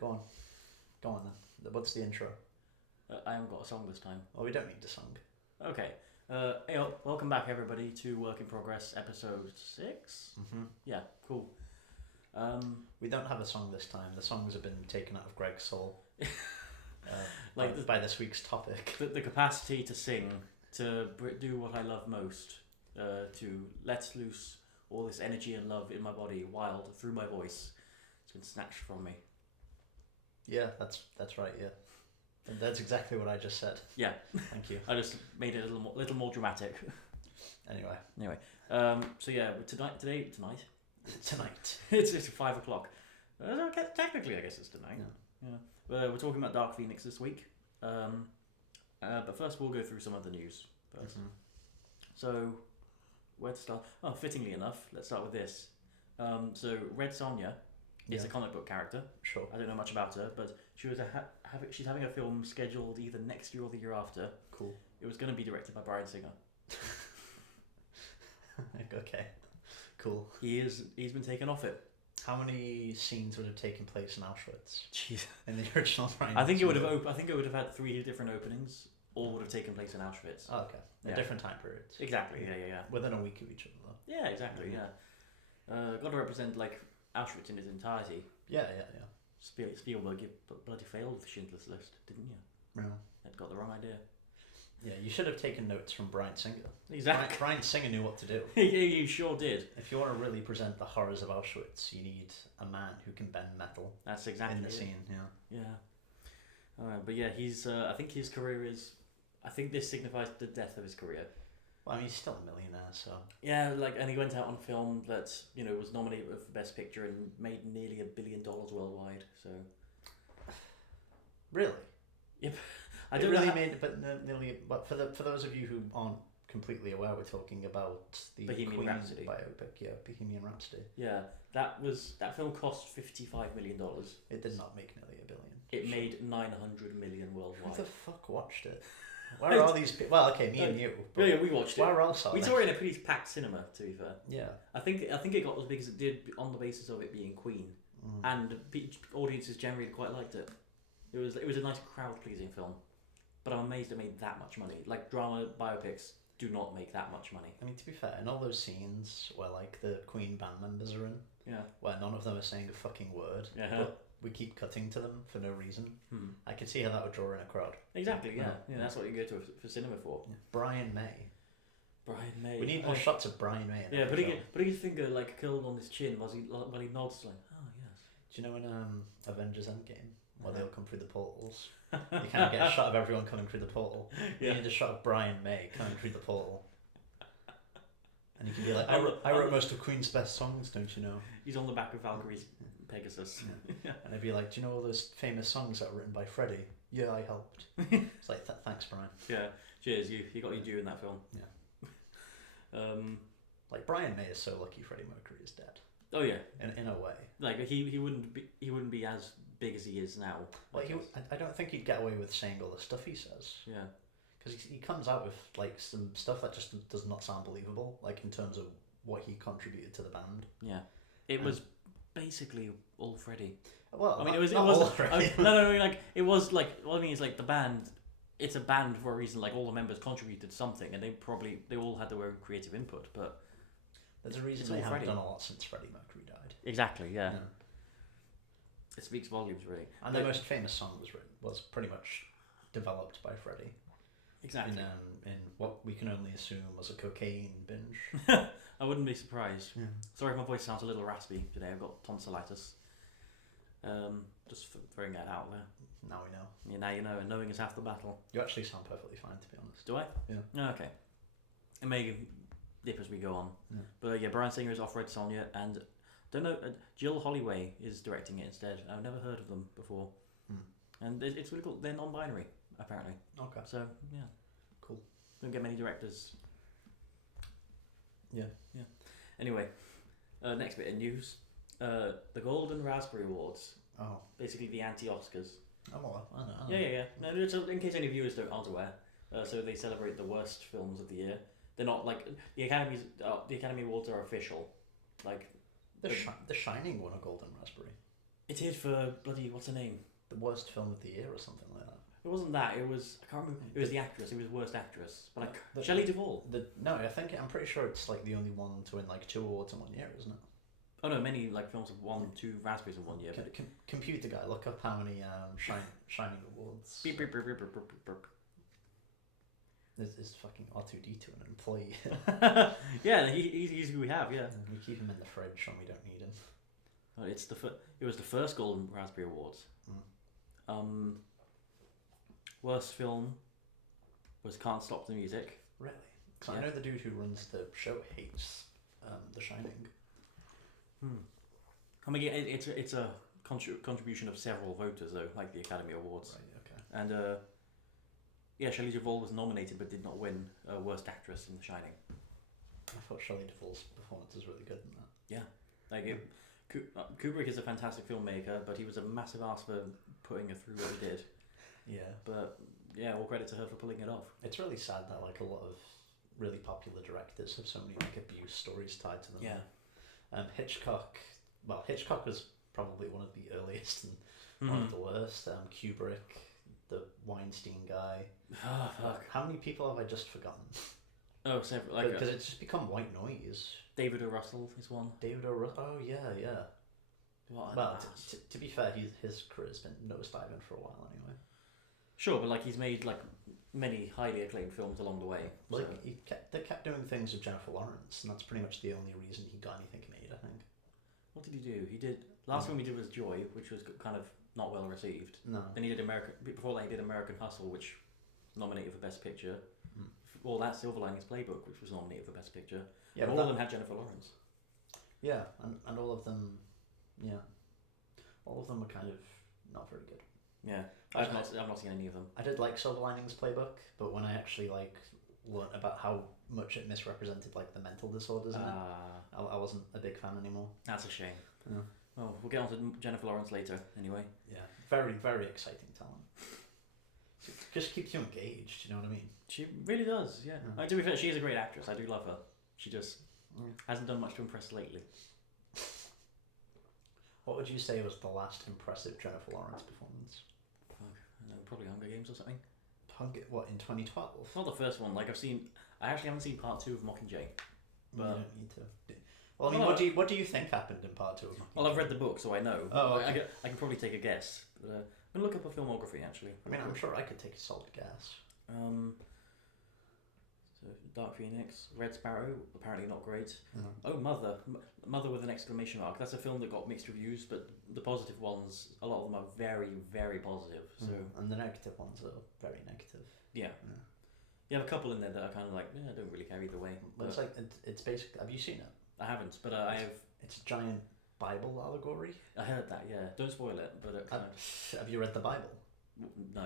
Go on. Go on then. What's the intro? I haven't got a song this time. Well, we don't need a song. Okay. Welcome back, everybody, to Work in Progress, episode 6? Mm-hmm. Yeah, cool. We don't have a song this time. The songs have been taken out of Greg's soul. By this week's topic. The capacity to sing, to do what I love most, to let loose all this energy and love in my body, wild, through my voice. It's been snatched from me. Yeah, that's right, yeah. And that's exactly what I just said. Yeah. Thank you. I just made it a little more dramatic. Anyway. So yeah, tonight. Tonight. It's 5 o'clock. Technically, I guess it's tonight. Yeah. We're talking about Dark Phoenix this week. But first we'll go through some of the news first. Mm-hmm. So, where to start? Oh, fittingly enough, let's start with this. So Red Sonja is a comic book character. Sure. I don't know much about her, but she was she's having a film scheduled either next year or the year after. Cool. It was going to be directed by Bryan Singer. Okay. Cool. He's been taken off it. How many scenes would have taken place in Auschwitz? Jeez. In the original Bryan I think it would have had 3 different openings. All would have taken place in Auschwitz. Oh, okay. Yeah. Different time periods. Exactly. Yeah. Within a week of each other, though. Yeah, exactly. Yeah. Got to represent like Auschwitz in its entirety. Yeah. Spielberg, you bloody failed with Schindler's List, didn't you? No. They'd got the wrong idea. Yeah, you should have taken notes from Bryan Singer. Exactly. Bryan Singer knew what to do. You sure did. If you want to really present the horrors of Auschwitz, you need a man who can bend metal. That's exactly in the it. scene. Yeah. But yeah, he's. I think his career is. I think this signifies the death of his career. Well, I mean, he's still a millionaire, so. Yeah, and he went out on film that was nominated for Best Picture and made nearly $1 billion worldwide. So. Really? Yep. But for those of you who aren't completely aware, we're talking about the Bohemian Queen Rhapsody biopic. Yeah, Bohemian Rhapsody. Yeah, that film cost $55 million. It did not make nearly $1 billion. It made $900 million worldwide. Who the fuck watched it? Where are these people? Well, okay, me and you. Yeah, we watched it. Where else are we they? saw it in a pretty packed cinema, to be fair. Yeah. I think it got as big as it did on the basis of it being Queen, and audiences generally quite liked it. It was a nice crowd pleasing film, but I'm amazed it made that much money. Like drama biopics do not make that much money. I mean, to be fair, in all those scenes where like the Queen band members are in, where none of them are saying a fucking word, but we keep cutting to them for no reason. I could see how that would draw in a crowd. Exactly, yeah. That's what you go to for cinema for. Yeah. Brian May. We need more shots of Brian May. Putting his finger like curled on his chin while he nods like, oh yes. Do you know in Avengers Endgame where they'll come through the portals? You kind of get a shot of everyone coming through the portal. You need a shot of Brian May coming through the portal. And you can be like, I wrote most of Queen's best songs, don't you know? He's on the back of Valkyrie's Pegasus. Yeah. And I'd be like, do you know all those famous songs that were written by Freddie? Yeah, I helped. It's like, thanks, Brian. Yeah, cheers. You got your due in that film. Yeah. Like Brian May is so lucky Freddie Mercury is dead. Oh yeah. In a way. Like he wouldn't be as big as he is now. Well, I don't think he'd get away with saying all the stuff he says. Yeah. Because he comes out with like some stuff that just does not sound believable, like in terms of what he contributed to the band. Yeah, it was basically all Freddie. Well, I mean, it was all Freddie. It was like what I mean is like the band. It's a band for a reason. Like all the members contributed something, and they all had their own creative input. But there's a reason they haven't done a lot since Freddie Mercury died. Exactly. Yeah. It speaks volumes, really. And the most famous song was pretty much developed by Freddie. Exactly. In what we can only assume was a cocaine binge. I wouldn't be surprised. Yeah. Sorry if my voice sounds a little raspy today. I've got tonsillitis. Just throwing that out there. Now we know. Yeah, now you know, and knowing is half the battle. You actually sound perfectly fine, to be honest. Do I? Yeah. Okay. It may dip as we go on. Yeah. But yeah, Bryan Singer is off Red Sonja, and don't know, Jill Holloway is directing it instead. I've never heard of them before. And it's really cool. They're non-binary, apparently. Okay. So, yeah. Cool. Don't get many directors. Yeah. Anyway, next bit of news. The Golden Raspberry Awards. Oh. Basically the anti-Oscars. Oh, well, I know. Yeah. No, in case any viewers aren't aware, so they celebrate the worst films of the year. They're not like the Academy Awards are official. Like The Shining won a Golden Raspberry. It nominated for bloody what's her name? The worst film of the year or something like that. It wasn't that. It was I can't remember. It was the actress. It was worst actress. But like Shelley Duvall. I'm pretty sure it's like the only one to win like 2 awards in 1 year, isn't it? Oh no, many like films have won 2 raspberries in 1 year. Computer guy, look up how many Shining awards. Beep, beep, beep, beep, beep, beep, beep. Is fucking R2D2 an employee? Yeah, he's who we have. Yeah, we keep him in the fridge when we don't need him. It was the first Golden Raspberry Awards. Worst film was Can't Stop the Music. Really? Because I know the dude who runs the show hates The Shining. I mean, it's a contribution of several voters though, like the Academy Awards. Right. Okay. And Shelley Duvall was nominated but did not win Worst Actress in The Shining. I thought Shelley Duvall's performance was really good in that. Yeah, like Kubrick is a fantastic filmmaker, but he was a massive ass for putting her through what he did. Yeah. But yeah, all credit to her for pulling it off. It's really sad that like a lot of really popular directors have so many like abuse stories tied to them. Yeah. Hitchcock was probably one of the earliest and one of the worst. Kubrick, the Weinstein guy. Oh, fuck. How many people have I just forgotten? Oh, several. Because it's just become white noise. David O. Russell is one. Oh yeah. What Well, to be fair, his career's been nosediving for a while anyway. Sure, but like he's made like many highly acclaimed films along the way. Like they kept doing things with Jennifer Lawrence, and that's pretty much the only reason he got anything made, I think. What did he do? He did last one we did was Joy, which was kind of not well received. No. Then he did before that he did American Hustle, which nominated for Best Picture. All that Silver Linings Playbook, which was nominated for Best Picture. Yeah, all of them had Jennifer Lawrence. Yeah, and all of them, all of them were kind of not very good. Yeah, I've not seen any of them. I did like Silver Linings Playbook, but when I actually like learned about how much it misrepresented like the mental disorders in it, I wasn't a big fan anymore. That's a shame. Yeah. Well, we'll get on to Jennifer Lawrence later, anyway. Yeah, very, very exciting talent. Just keeps you engaged, you know what I mean? She really does, yeah. To be fair, she is a great actress. I do love her. She just hasn't done much to impress lately. What would you say was the last impressive Jennifer Lawrence performance? Probably Hunger Games or something. What, in 2012? Not the first one. Like I actually haven't seen part 2 of Mockingjay. But you don't need to. Well, I mean, what do you think happened in part 2 of Mockingjay? Well, I've read the book, so I know. Oh, okay. I can probably take a guess. But, I'm gonna look up a filmography actually. I mean, I'm sure I could take a solid guess. So Dark Phoenix, Red Sparrow, apparently not great. Mm-hmm. Oh, Mother with an exclamation mark. That's a film that got mixed reviews, but the positive ones, a lot of them are very, very positive. So and the negative ones are very negative. Yeah. You have a couple in there that are kind of like, I don't really care either way. But it's like it's basically. Have you seen it? I haven't, but I have. It's a giant Bible allegory. I heard that. Yeah, don't spoil it. But have you read the Bible? No.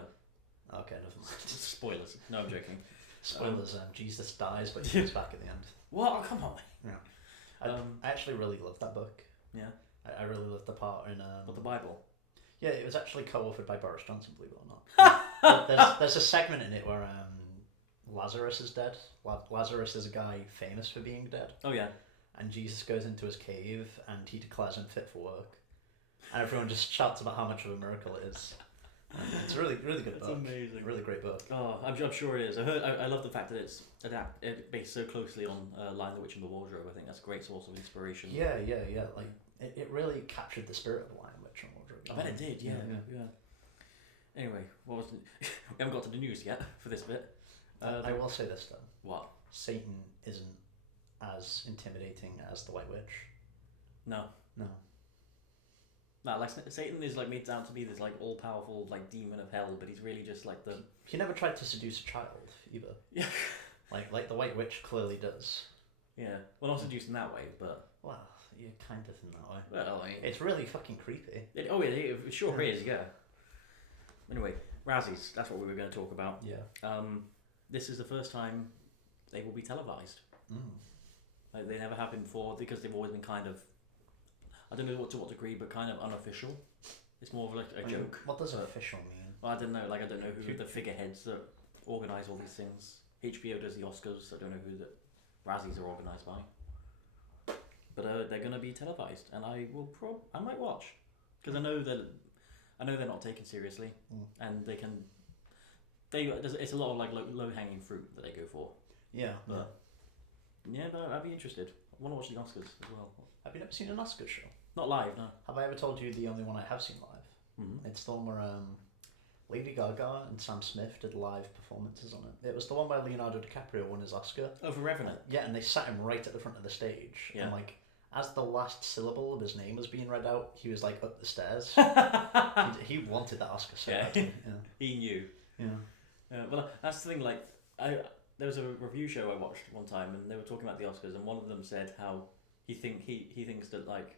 Okay, never mind. Spoilers. No, I'm joking. Spoilers. Jesus dies, but he comes back at the end. What? Oh, come on. Yeah. I actually really loved that book. Yeah. I really loved the part in. But the Bible. Yeah, it was actually co-authored by Boris Johnson, believe it or not. there's a segment in it where Lazarus is dead. Lazarus is a guy famous for being dead. Oh yeah. And Jesus goes into his cave and he declares him fit for work. And everyone just shouts about how much of a miracle it is. And it's a really, really good book. It's amazing. Really great book. Oh, I'm sure it is. I love the fact that it's based so closely on Lion the Witch and the Wardrobe. I think that's a great source of inspiration. Yeah. Like it really captured the spirit of Lion, Witch and Wardrobe. I bet it did. Yeah. Anyway, what was we haven't got to the news yet for this bit. I will say this though. What? Satan isn't as intimidating as the White Witch. No. No, like Satan is like made out to be this like all powerful like demon of hell, but he's really just like the. He never tried to seduce a child either. Yeah. like the White Witch clearly does. Yeah. Well, not seduced in that way, but. Well, yeah, kind of in that way. Well, I mean, it's really fucking creepy. It sure is. Yeah. Anyway, Razzies. That's what we were going to talk about. Yeah. This is the first time they will be televised. Like they never have been before because they've always been kind of. I don't know to what degree, but kind of unofficial. It's more of like a joke. What does official mean? Well, I don't know. Like I don't know who the figureheads that organise all these things. HBO does the Oscars. I don't know who the Razzies are organised by. But they're going to be televised, and I might watch. because I know they're not taken seriously, and it's a lot of like low hanging fruit that they go for. Yeah, but I'd be interested. I want to watch the Oscars as well. Have you never seen an Oscars show? Not live, no. Have I ever told you the only one I have seen live? Mm-hmm. It's the one where Lady Gaga and Sam Smith did live performances on it. It was the one where Leonardo DiCaprio won his Oscar. Oh, for Revenant? Yeah, and they sat him right at the front of the stage. Yeah. And like, as the last syllable of his name was being read out, he was like up the stairs. he wanted that Oscar so badly. Yeah. He knew. Yeah. Well, that's the thing, like, there was a review show I watched one time, and they were talking about the Oscars, and one of them said how he thinks that, like,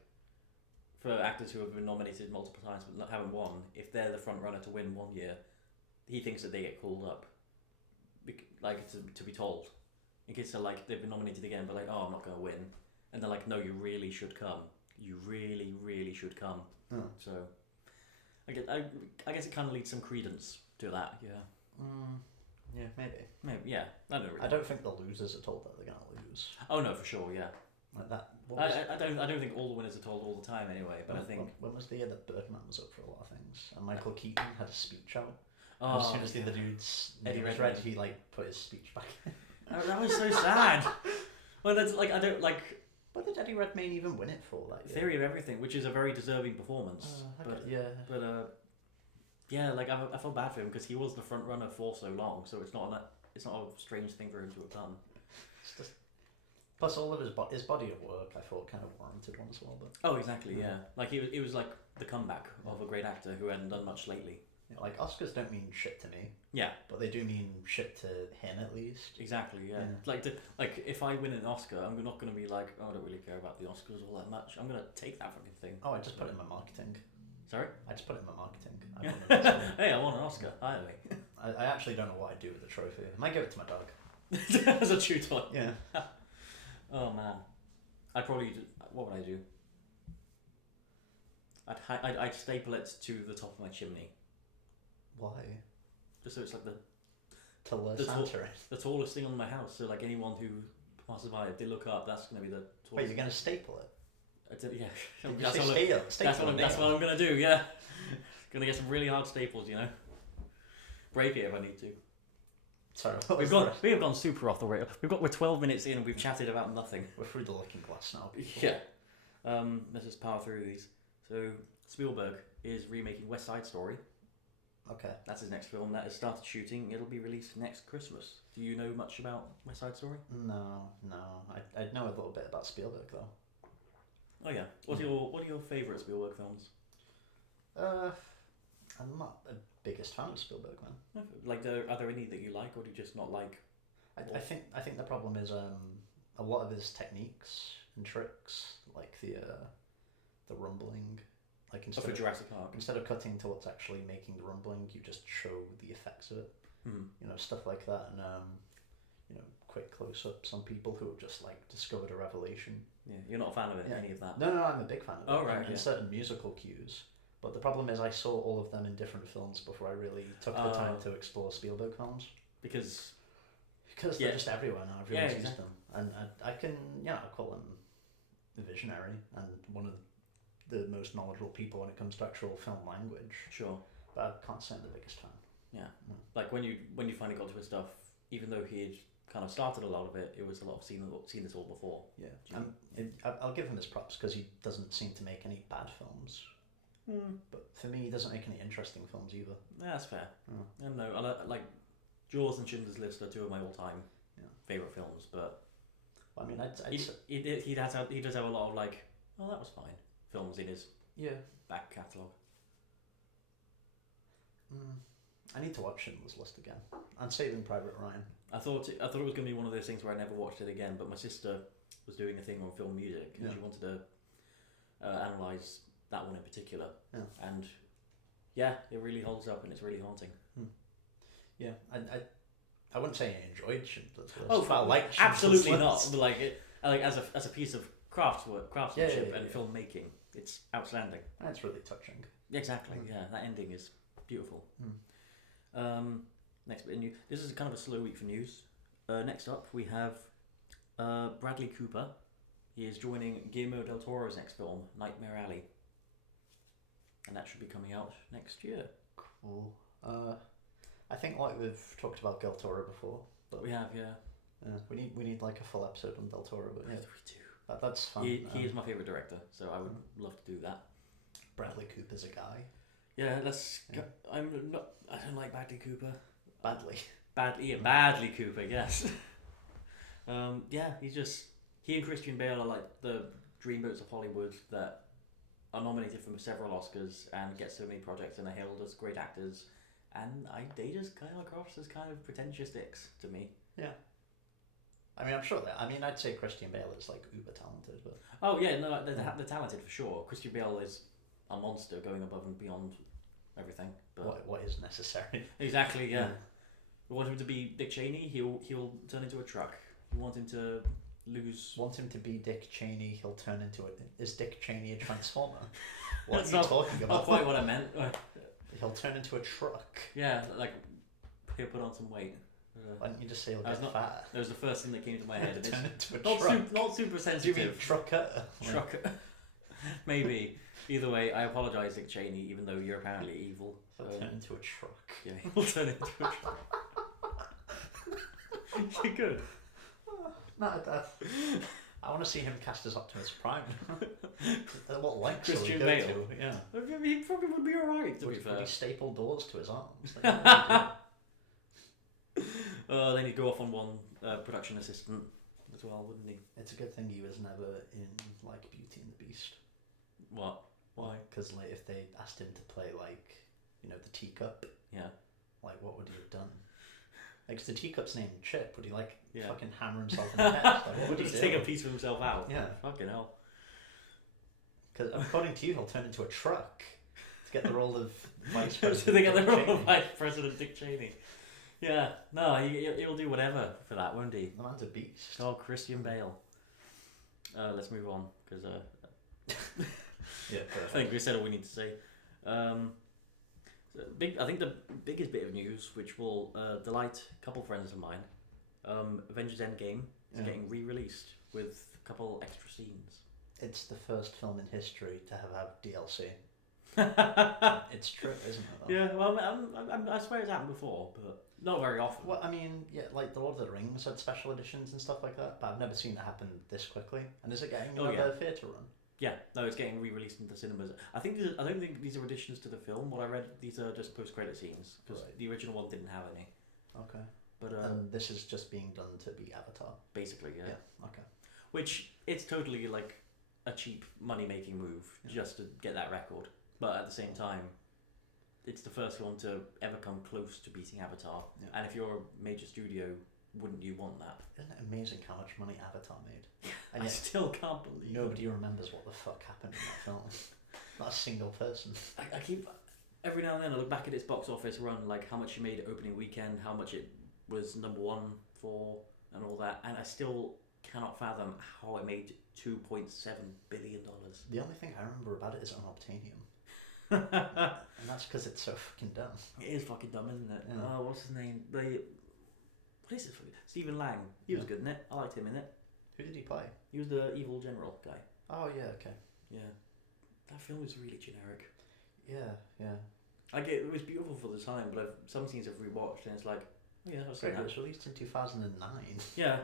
for actors who have been nominated multiple times but haven't won, if they're the front runner to win one year, he thinks that they get called up, like, to be told. In case they're like, they've been nominated again, but like, oh, I'm not going to win. And they're like, no, you really should come. You really, really should come. Oh. So, I guess it kind of leads some credence to that, yeah. Yeah, maybe. Yeah, I don't really. I don't think the losers are told that they're going to lose. Oh no, for sure, yeah. Like that. I don't think all the winners are told all the time anyway, but I think... When was the year that Birdman was up for a lot of things? And Michael Keaton had a speech out. Oh, as soon as the other dude's name was read, he like put his speech back in. That was so sad. Well, that's like, I don't like... What did Eddie Redmayne even win it for that year? Theory of Everything, which is a very deserving performance. Okay, yeah, like I felt bad for him because he was the front runner for so long, so it's not a strange thing for him to have done. It's just, plus all of his body of work, I thought kind of warranted one as well. But oh, exactly, yeah. Like it was like the comeback of a great actor who hadn't done much lately. Yeah, like Oscars don't mean shit to me. Yeah, but they do mean shit to him at least. Exactly, yeah. Like if I win an Oscar, I'm not going to be like, oh, I don't really care about the Oscars all that much. I'm going to take that fucking thing. Oh, I just put it in my marketing. Sorry? I just put it in my marketing. Hey, I won an Oscar. Hire me. I actually don't know what I'd do with the trophy. I might give it to my dog. As a chew toy. Yeah. Oh man, I'd probably do, what would I do? I'd staple it to the top of my chimney. Why? Just so it's like the tallest thing on my house. So like anyone who passes by, if they look up, that's going to be the tallest. Wait, you're going to staple it? Yeah. That's what I'm going to do. Yeah. Going to get some really hard staples, you know. Break it if I need to. Sorry, we have gone super off the rail. We're 12 minutes in and we've chatted about nothing. We're through the looking glass now. People. Yeah. Let's just power through these. So Spielberg is remaking West Side Story. Okay. That's his next film. That has started shooting. It'll be released next Christmas. Do you know much about West Side Story? No. I know a little bit about Spielberg though. Oh yeah. What are your favourite Spielberg films? I'm not the biggest fan of Spielberg, man. Like, are there any that you like, or do you just not like? I think the problem is a lot of his techniques and tricks, like the rumbling, like instead for Jurassic Park. Instead of cutting to what's actually making the rumbling, you just show the effects of it. You know, stuff like that, and quick close-ups on people who have just like discovered a revelation. Yeah, you're not a fan of it, any of that? No, I'm a big fan of it. Oh right. And certain musical cues. But the problem is I saw all of them in different films before I really took the time to explore Spielberg films. Because they're just everywhere now. Everyone's used them. And I can, I call him a visionary and one of the most knowledgeable people when it comes to actual film language. Sure. But I can't say I'm the biggest fan. Yeah. No. Like when you finally got to his stuff, even though he had kind of started a lot of it, it was a lot of seen this all before. Yeah. I'll give him his props because he doesn't seem to make any bad films. But for me, he doesn't make any interesting films either. Yeah, that's fair. And no, I like Jaws and Schindler's List are two of my all-time favorite films. But I mean, he does have a lot of like, oh, that was fine films in his back catalogue. I need to watch Schindler's List again. And Saving Private Ryan. I thought it was going to be one of those things where I never watched it again. But my sister was doing a thing on film music, and she wanted to analyse that one in particular, and it really holds up and it's really haunting. Yeah, I wouldn't say I enjoyed Schindler's List. Oh, I like absolutely not. But like as a piece of craftsmanship and filmmaking, it's outstanding. It's really touching. Exactly. Yeah, that ending is beautiful. Next bit of news. This is kind of a slow week for news. Next up, we have Bradley Cooper. He is joining Guillermo del Toro's next film, Nightmare Alley. and that should be coming out next year. Cool. I think like we've talked about Del Toro before, but We have, yeah. we need like a full episode on Del Toro, but yeah, We do. that's fun. He is my favourite director, so I would love to do that. Bradley Cooper's a guy. Yeah, let's. Yeah. I don't like Bradley Cooper. Badly Cooper. Yes. Yeah, he and Christian Bale are like the dreamboats of Hollywood that are nominated for several Oscars and get so many projects and are hailed as great actors, and they just come across as kind of pretentious dicks to me. Yeah. I mean, I'm sure that. I mean, I'd say Christian Bale is like uber talented, but. Oh yeah, no, they're talented for sure. Christian Bale is a monster, going above and beyond everything. But what is necessary? Exactly. Yeah. You want him to be Dick Cheney? He'll turn into a truck. You want him to lose. Want him to be Dick Cheney? He'll turn into Is Dick Cheney a transformer? What are you talking about? Not quite what I meant. He'll turn into a truck. Yeah, like he'll put on some weight. Why didn't you just say he'll get fat? That was the first thing that came to my head. Turn into a truck. Not super sensitive. Do you mean trucker? Trucker. Maybe. Either way, I apologise, Dick Cheney, even though you're apparently evil. He'll turn into a truck. Yeah, he'll turn into a truck. You're good. No, I want to see him cast as Optimus Prime. What lengths will he go Bale. to? Yeah. He probably would be alright, to be fair. Would he staple doors to his arms? Then he'd go off on one production assistant as well, wouldn't he? It's a good thing he was never in like Beauty and the Beast. What? Why? Because like if they asked him to play like the teacup, yeah, like what would he have done? Like the teacup's named Chip. Would he fucking hammer himself in the head? Like, what would he do? Take a piece of himself out. Yeah. Fucking hell. Because according to you, he'll turn into a truck to get the role of Vice President. So they get the role of Vice President Dick Cheney. Yeah. No, he'll do whatever for that, won't he? The man's a beast. Oh, Christian Bale. Let's move on because yeah, I think we said all we need to say. I think the biggest bit of news, which will delight a couple friends of mine, Avengers Endgame is getting re-released with a couple extra scenes. It's the first film in history to have DLC. It's true, isn't it? Though? Yeah, well, I swear it's happened before, but not very often. Well, I mean, yeah, like the Lord of the Rings had special editions and stuff like that, but I've never seen it happen this quickly. And is it getting another theatre run? Yeah, no, it's getting re-released into cinemas. I don't think these are additions to the film. What I read, these are just post-credit scenes because the original one didn't have any. Okay. But this is just being done to be Avatar. Basically, yeah. Yeah. Okay. Which it's totally like a cheap money-making move just to get that record, but at the same time, it's the first one to ever come close to beating Avatar. Yeah. And if you're a major studio, wouldn't you want that? Isn't it amazing how much money Avatar made? And I still can't believe nobody remembers what the fuck happened in that film. Not a single person. I keep every now and then I look back at its box office run, like how much it made opening weekend, how much it was number one for, and all that, and I still cannot fathom how it made $2.7 billion. The only thing I remember about it is unobtainium. And that's because it's so fucking dumb. It is fucking dumb, isn't it? Yeah. Oh, what's his name? What is it? Stephen Lang. He was good in it. I liked him in it. Who did he play? He was the evil general guy. Oh yeah, okay. Yeah. That film was really generic. Yeah. Like it was beautiful for the time, but some scenes I've rewatched and it's like, oh yeah, that's great. It was released in 2009. Yeah.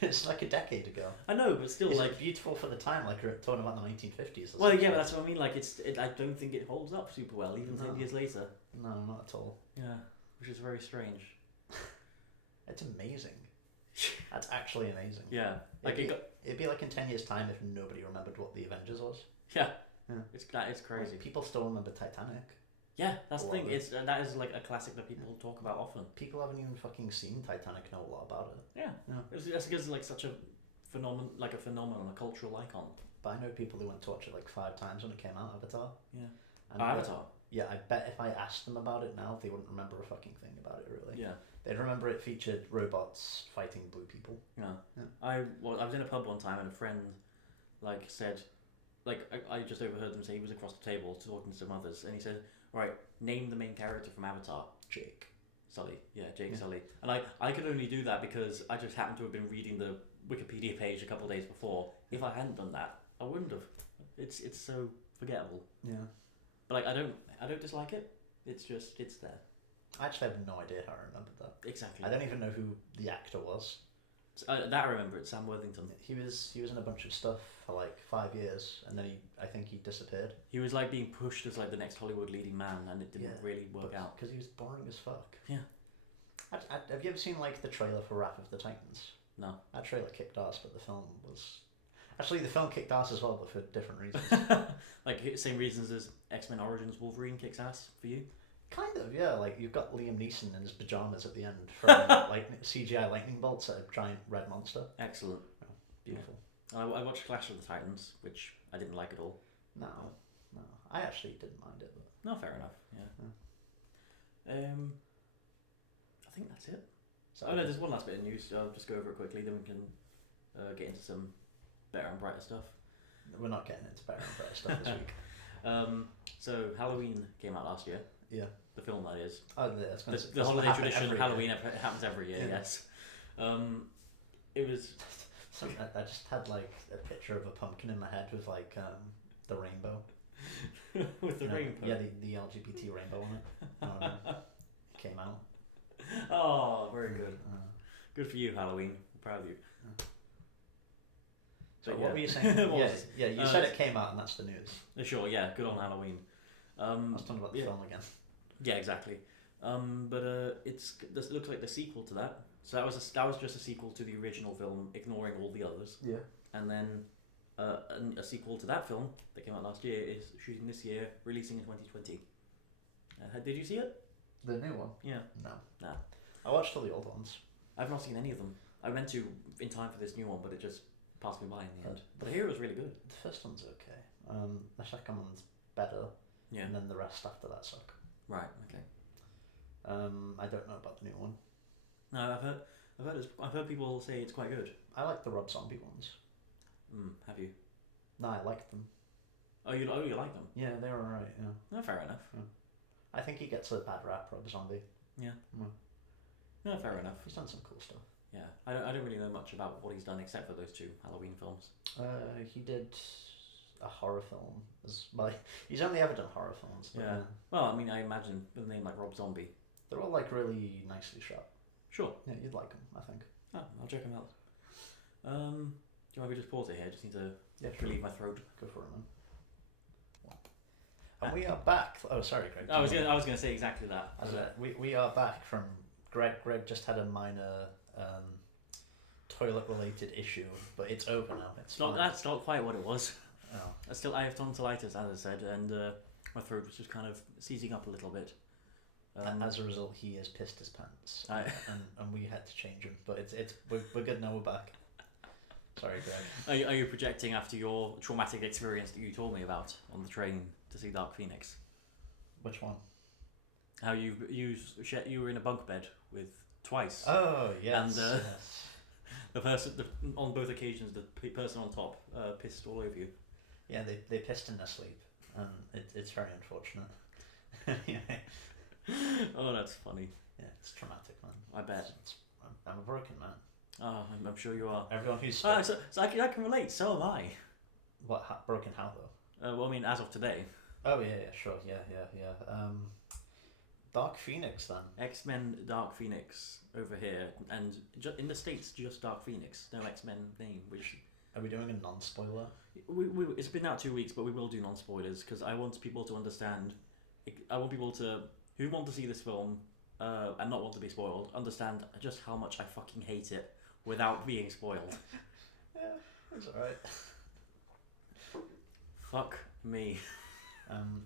It's like a decade ago. I know, but still, is like it beautiful for the time, like you're talking about the 1950s. Well, yeah, but that's what I mean. Like I don't think it holds up super well, even 10 years later. No, not at all. Yeah, which is very strange. It's amazing. That's actually amazing. Yeah, like it'd be like in 10 years' time if nobody remembered what the Avengers was. Yeah. It's crazy. Like, people still remember Titanic. Yeah, that's the thing. That is like a classic that people talk about often. People haven't even fucking seen Titanic know a lot about it. Yeah. It's because it's like such a phenomenon, a cultural icon. But I know people who went to watch it like 5 times when it came out. Avatar. Yeah. And Avatar. Yeah, I bet if I asked them about it now, they wouldn't remember a fucking thing about it. Really. Yeah. They'd remember it featured robots fighting blue people. Yeah. I was in a pub one time and a friend said, I just overheard them say he was across the table talking to some others, and he said, "Right, name the main character from Avatar." Jake Sully. Yeah, Jake Sully. And I could only do that because I just happened to have been reading the Wikipedia page a couple of days before. If I hadn't done that, I wouldn't have. It's so forgettable. Yeah. But like, I don't dislike it. It's just it's there. I actually have no idea how I remembered that. Exactly. I don't even know who the actor was. That I remember. It's Sam Worthington. He was in a bunch of stuff for like 5 years, and then I think he disappeared. He was like being pushed as like the next Hollywood leading man, and it didn't really work out because he was boring as fuck. Yeah. Have you ever seen like the trailer for Wrath of the Titans? No. That trailer kicked ass, but the film was actually the film kicked ass as well, but for different reasons. Like same reasons as X-Men Origins Wolverine kicks ass for you. Kind of, yeah. Like you've got Liam Neeson in his pajamas at the end from like CGI lightning bolts at a giant red monster. Excellent. Oh, beautiful. Yeah. I watched Clash of the Titans, which I didn't like at all. No, I actually didn't mind it. But... No, fair enough. Yeah. I think that's it. So no, there's one last bit of news. I'll just go over it quickly, then we can get into some better and brighter stuff. We're not getting into better and brighter stuff this week. So Halloween came out last year. Yeah. The film, that is. Oh, yeah. The holiday tradition, Halloween, it happens every year, yes. It was... I just had like a picture of a pumpkin in my head with like the rainbow. With the rainbow? Yeah, the LGBT rainbow on it. It came out. Oh, very good. Good for you, Halloween. I'm proud of you. So what were you saying? You said it came out and that's the news. Sure, yeah, good on Halloween. I was talking about the film again. Yeah, exactly. But this looks like the sequel to that. So that was just a sequel to the original film, ignoring all the others. Yeah. And then a sequel to that film that came out last year is shooting this year, releasing in 2020. Did you see it? The new one? Yeah. No. Nah. I watched all the old ones. I've not seen any of them. I meant to in time for this new one, but it just passed me by in the end. But I hear it was really good. The first one's okay. The second one's better. Yeah. And then the rest after that suck. Right. Okay. I don't know about the new one. No, I've heard people say it's quite good. I like the Rob Zombie ones. Have you? No, I liked them. Oh, you like them? Yeah, they were alright. Yeah. No, fair enough. Yeah. I think he gets a bad rap, Rob Zombie. Yeah. No, fair enough. He's done some cool stuff. Yeah, I don't really know much about what he's done except for those 2 Halloween films. He did a horror film as well. He's only ever done horror films. Yeah. Well, I mean, I imagine with a name like Rob Zombie, they're all like really nicely shot. Sure. Yeah, you'd like them, I think. Oh, I'll check them out. Do you want me to just pause it here? I just need to relieve my throat. Go for it, man. And we are back. Oh, sorry, Greg. I was gonna say exactly that. We are back from Greg. Greg just had a minor toilet-related issue, but it's over now. That's not quite what it was. Oh. I have tonsillitis, as I said, and my throat was just kind of seizing up a little bit. As a result, he has pissed his pants, and we had to change him. But we're good now. We're back. Sorry, Greg. Are you projecting after your traumatic experience that you told me about on the train to see Dark Phoenix? Which one? How you were in a bunk bed with twice. Oh yes. And yes. the person on both occasions, the person on top pissed all over you. Yeah, they pissed in their sleep, and it's very unfortunate. Oh, that's funny. Yeah, it's traumatic, man. I bet. I'm a broken man. Oh, I'm sure you are. Everyone who's so I can relate. So am I. What broken how though? Well, I mean, as of today. Oh yeah, sure, yeah. Dark Phoenix then. X-Men Dark Phoenix over here, and in the States just Dark Phoenix. No X-Men name. Which are we doing a non-spoiler? It's been out 2 weeks, but we will do non-spoilers because I want people to understand. I want people who want to see this film and not want to be spoiled understand just how much I fucking hate it without being spoiled. Yeah, it's alright. Fuck me.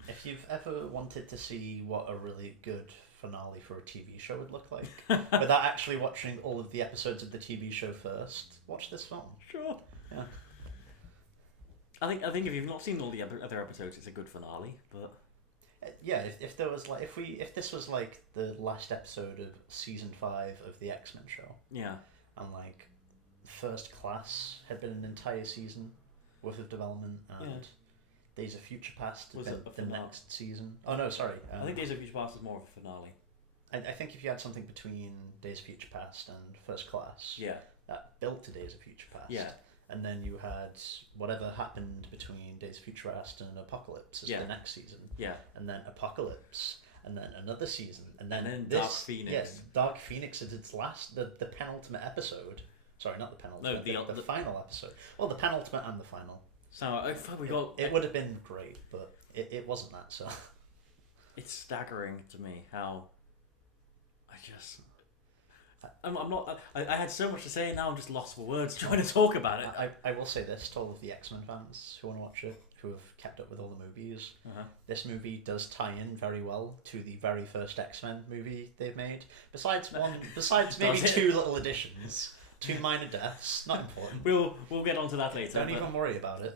If you've ever wanted to see what a really good finale for a TV show would look like, without actually watching all of the episodes of the TV show first, watch this film. Sure. Yeah. I think if you've not seen all the other episodes, it's a good finale. But yeah, if there was like if this was like the last episode of season 5 of the X-Men show. Yeah. And like First Class had been an entire season worth of development, and Days of Future Past was the next season. Oh no, sorry. I think Days of Future Past is more of a finale. I think if you had something between Days of Future Past and First Class, yeah, that built to Days of Future Past, yeah, and then you had whatever happened between Days of Future Past and Apocalypse as the next season. Yeah. And then Apocalypse, and then another season, and then this, Dark Phoenix. Yes, Dark Phoenix is its last, the penultimate episode. Sorry, not the penultimate. No, the final episode. Well, the penultimate and the final. So it would have been great, but it wasn't that. So it's staggering to me how I'm not. I had so much to say, and now I'm just lost for words trying to talk about it. I will say this to all of the X-Men fans who want to watch it, who have kept up with all the movies. This movie does tie in very well to the very first X-Men movie they've made. Besides maybe two little additions, 2 minor deaths, not important. We'll get onto that later. Don't even worry about it.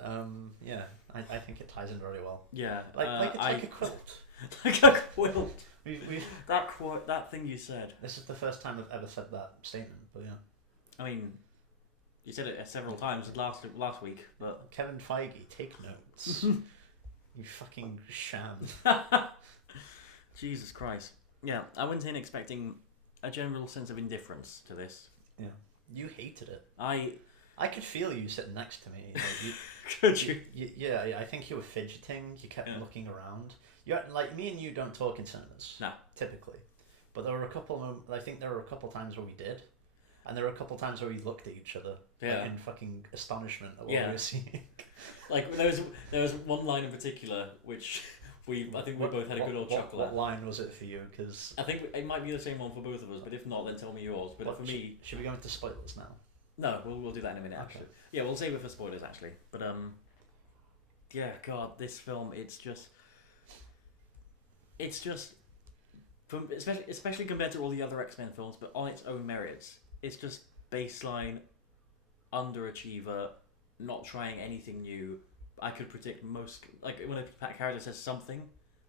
Yeah, I think it ties in very well. Yeah, like a quilt. Like a quilt. We've that thing you said. This is the first time I've ever said that statement, but yeah. I mean, you said it several times last week, but Kevin Feige, take notes. You fucking sham. Jesus Christ. Yeah, I went in expecting a general sense of indifference to this. Yeah, you hated it. I could feel you sitting next to me. Could you? Yeah, I think you were fidgeting. You kept looking around. Like me and you don't talk in cinemas. No. Typically, but there were a couple. I think there were a couple times where we did, and there were a couple times where we looked at each other in fucking astonishment at what we were seeing. Like there was one line in particular which I think we both had a good old chuckle. What line was it for you? Because I think it might be the same one for both of us, but if not, then tell me yours. But for me, should we go into spoilers now? No, we'll do that in a minute. Actually, yeah, we'll save it for spoilers actually. But yeah, God, this film, it's just, especially compared to all the other X-Men films, but on its own merits, it's just baseline underachiever, not trying anything new. I could predict like when a character says something,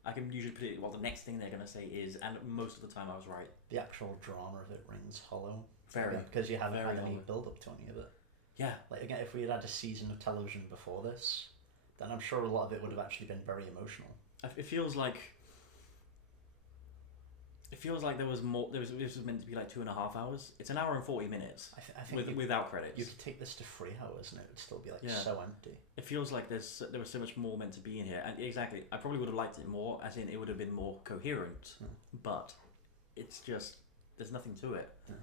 I can usually predict what the next thing they're gonna say is, and most of the time I was right. The actual drama of it rings hollow. Very. Because you haven't had any build up to any of it. Yeah. Like again, if we had a season of television before this, then I'm sure a lot of it would have actually been very emotional. It feels like there was more. This was meant to be like 2.5 hours. It's an hour and 40 minutes. I think without credits. You could take this to 3 hours and it would still be so empty. It feels like there was so much more meant to be in here, and exactly, I probably would have liked it more. As in, it would have been more coherent. But it's just there's nothing to it. Yeah.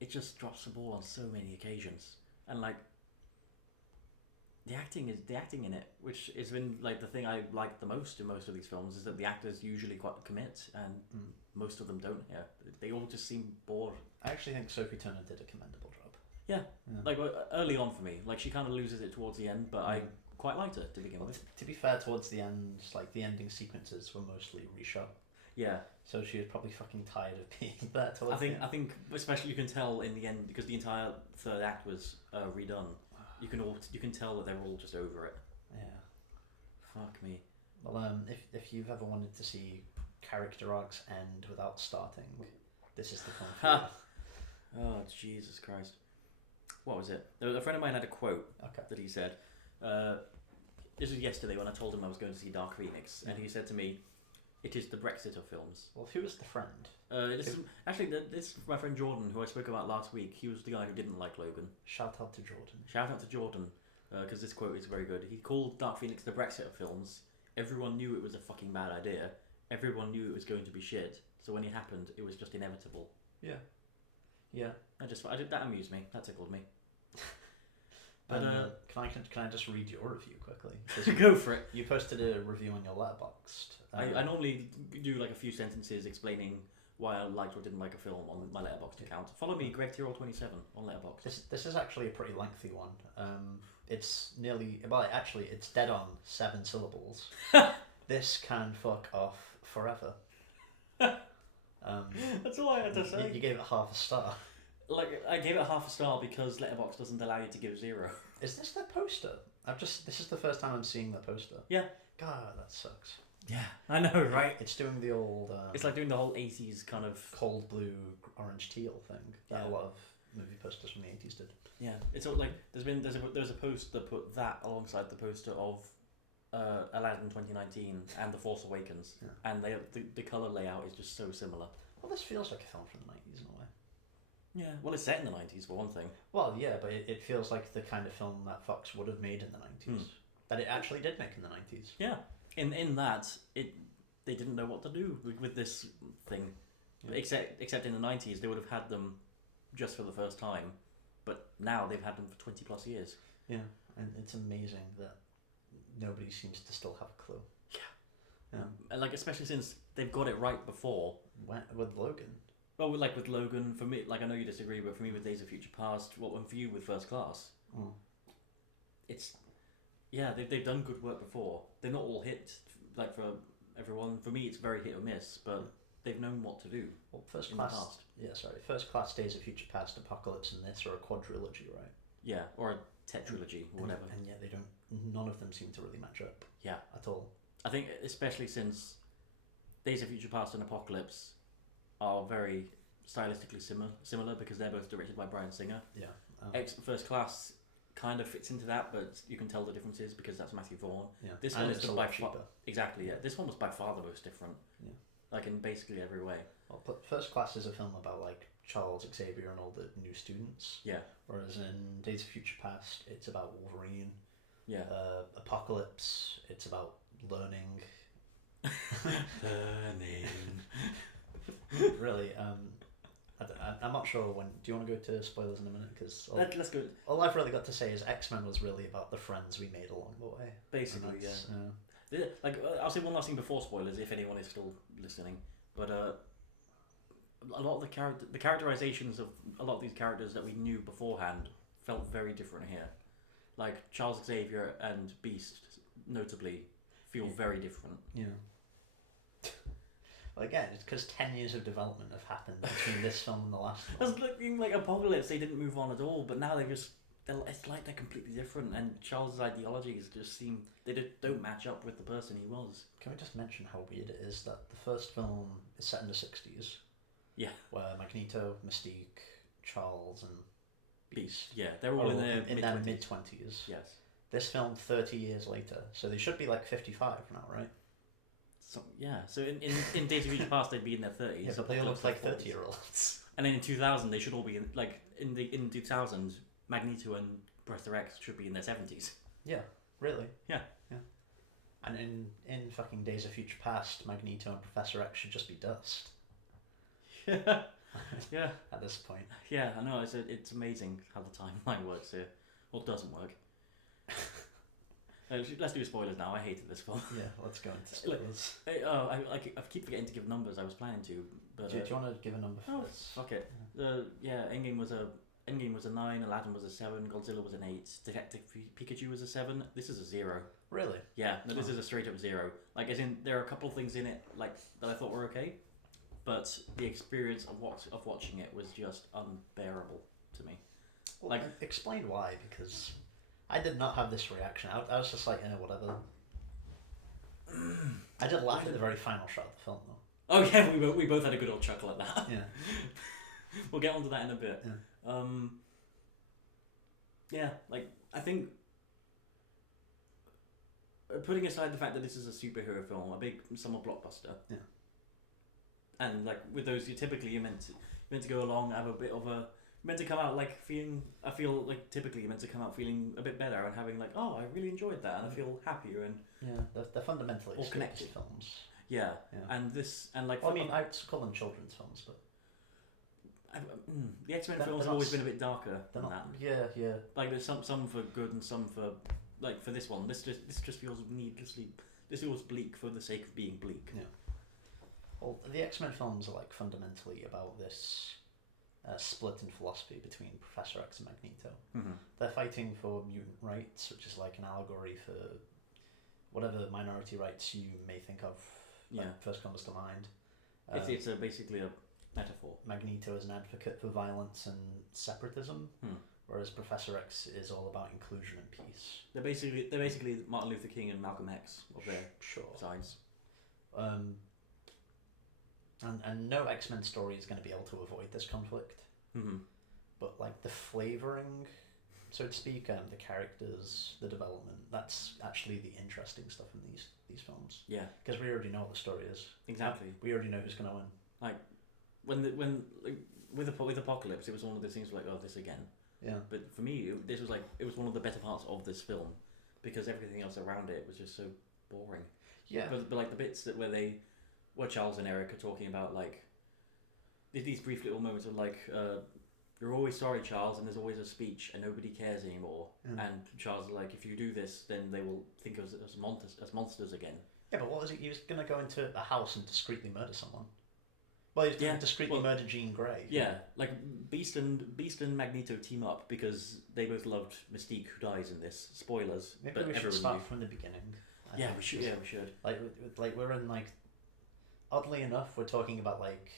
It just drops the ball on so many occasions, and like the acting in it, which has been like the thing I like the most in most of these films, is that the actors usually quite commit, and most of them don't. Yeah, they all just seem bored. I actually think Sophie Turner did a commendable job. Yeah. Like early on for me, like she kind of loses it towards the end, but I quite liked her to begin with. To be fair, towards the end, like the ending sequences were mostly reshot. Yeah. So she was probably fucking tired of being there. I think especially you can tell in the end, because the entire third act was redone. You can tell that they're all just over it. Yeah. Fuck me. Well, if you've ever wanted to see character arcs end without starting, this is the film for you. Oh, Jesus Christ. What was it? A friend of mine had a quote that he said. This was yesterday when I told him I was going to see Dark Phoenix, and he said to me, "It is the Brexit of films." Well, who was the friend? This is my friend Jordan, who I spoke about last week. He was the guy who didn't like Logan. Shout out to Jordan. Shout out to Jordan, because this quote is very good. He called Dark Phoenix the Brexit of films. Everyone knew it was a fucking bad idea. Everyone knew it was going to be shit. So when it happened, it was just inevitable. Yeah. Yeah. That amused me. That tickled me. But can I just read your review quickly? Go for it. You posted a review on your Letterboxd. I normally do like a few sentences explaining why I liked or didn't like a film on my Letterboxd account. Follow me, GregTyrol27 on Letterboxd. This is actually a pretty lengthy one. It's it's dead on 7 syllables. This can fuck off forever. That's all I had to say. You gave it half a star. Like, I gave it half a star because Letterboxd doesn't allow you to give 0. Is this their poster? This is the first time I'm seeing their poster. Yeah. God, that sucks. Yeah, I know, right? It's doing the old... it's like doing the whole 80s kind of... cold blue, orange teal thing that a lot of movie posters from the 80s did. Yeah, it's all like, there's a post that put that alongside the poster of Aladdin 2019 and The Force Awakens, and the colour layout is just so similar. Well, this feels like a film from the 90s in a way. Yeah, well, it's set in the 90s for one thing. Well, yeah, but it feels like the kind of film that Fox would have made in the 90s. That it actually did make in the 90s. Yeah, in that they didn't know what to do with this thing, except in the 90s they would have had them just for the first time, but now they've had them for 20 plus years. Yeah, and it's amazing that nobody seems to still have a clue. Yeah, and like especially since they've got it right before. With Logan. Well, with Logan, for me, like I know you disagree, but for me with Days of Future Past, and for you with First Class, it's they've done good work before. They're not all hit like for everyone. For me, it's very hit or miss, but they've known what to do. Well, First Class, Days of Future Past, Apocalypse, and this are a quadrilogy, right? Yeah, or a tetralogy, or whatever. And yet they don't. None of them seem to really match up. Yeah, at all. I think especially since Days of Future Past and Apocalypse are very stylistically similar because they're both directed by Bryan Singer. Yeah. First Class kind of fits into that, but you can tell the differences because that's Matthew Vaughn. Yeah. This and one it's is a lot cheaper. Exactly. Yeah. This one was by far the most different. Yeah. Like in basically every way. Well, but First Class is a film about like Charles Xavier and all the new students. Yeah. Whereas in Days of Future Past, it's about Wolverine. Yeah. Apocalypse, it's about learning. Really, I'm not sure when. Do you want to go to spoilers in a minute? Because let's go. All I've really got to say is X-Men was really about the friends we made along the way. Basically, yeah. Like I'll say one last thing before spoilers, if anyone is still listening. But a lot of the characterizations of a lot of these characters that we knew beforehand felt very different here. Like Charles Xavier and Beast, notably, feel very different. Yeah. Well, again, it's because 10 years of development have happened between this film and the last one. That's looking like Apocalypse, they didn't move on at all, but now it's like they're completely different, and Charles' ideologies just don't match up with the person he was. Can we just mention how weird it is that the first film is set in the 60s? Yeah. Where Magneto, Mystique, Charles, and Beast. Yeah, they're all in their mid-20s. Yes. This film 30 years later, so they should be like 55 now, right? So in Days of Future Past they'd be in their 30s. Yeah, but they all look like 30-year-olds. And then in 2000 they should all be in 2000 Magneto and Professor X should be in their 70s. Yeah, really. Yeah. And in fucking Days of Future Past, Magneto and Professor X should just be dust. Yeah. Yeah. At this point. Yeah, I know. It's amazing how the timeline works here. Well, it doesn't work. Let's do spoilers now. I hated this film. Yeah, let's go into spoilers. I keep forgetting to give numbers. I was planning to, but do you want to give a number for this? Fuck it. Endgame was a 9. Aladdin was a 7. Godzilla was an 8. Detective Pikachu was a 7. This is a 0. Really? Yeah. No, this is a straight up 0. Like, as in, there are a couple of things in it like that I thought were okay, but the experience of watching it was just unbearable to me. Well, like, explain why, because I did not have this reaction. I was just like, whatever. I did laugh at the very final shot of the film, though. Oh yeah, we both had a good old chuckle at that. Yeah. We'll get onto that in a bit. Yeah. Like I think, putting aside the fact that this is a superhero film, a big summer blockbuster. Yeah. And like with those, you're meant to go along, have a bit of a. Meant to come out like feeling. I feel like typically you're meant to come out feeling a bit better and having like, oh, I really enjoyed that, and I feel happier and. Yeah, they're fundamentally all connected films. Yeah, and this and like. Well, I mean, I'd call them children's films, but. The X-Men films have always been a bit darker than that. Yeah. Like there's some for good and some for like for this one. This just feels needlessly. This feels bleak for the sake of being bleak. Yeah. Well, the X-Men films are like fundamentally about this. Split in philosophy between Professor X and Magneto. Mm-hmm. They're fighting for mutant rights, which is like an allegory for whatever minority rights you may think of. First comes to mind. It's basically a metaphor. Magneto is an advocate for violence and separatism, whereas Professor X is all about inclusion and peace. They're basically Martin Luther King and Malcolm X of their sides. And no X-Men story is going to be able to avoid this conflict. Mm-hmm. But like the flavouring, so to speak, the characters, the development, that's actually the interesting stuff in these films. Yeah. Because we already know what the story is. Exactly. We already know who's going to win. Like, with Apocalypse, it was one of those things like, oh, this again. Yeah. But for me, this was like, it was one of the better parts of this film because everything else around it was just so boring. Yeah. But like the bits where Charles and Eric are talking about like these brief little moments of like, you're always sorry, Charles, and there's always a speech, and nobody cares anymore. And Charles is like, if you do this, then they will think of us as monsters again. Yeah, but what was it? He was going to go into a house and discreetly murder someone. Well, he was going to discreetly murder Jean Grey. Yeah, like Beast and Magneto team up because they both loved Mystique, who dies in this. Spoilers. Maybe but we should start from the beginning. Yeah, we should. Like we're in like, oddly enough, we're talking about like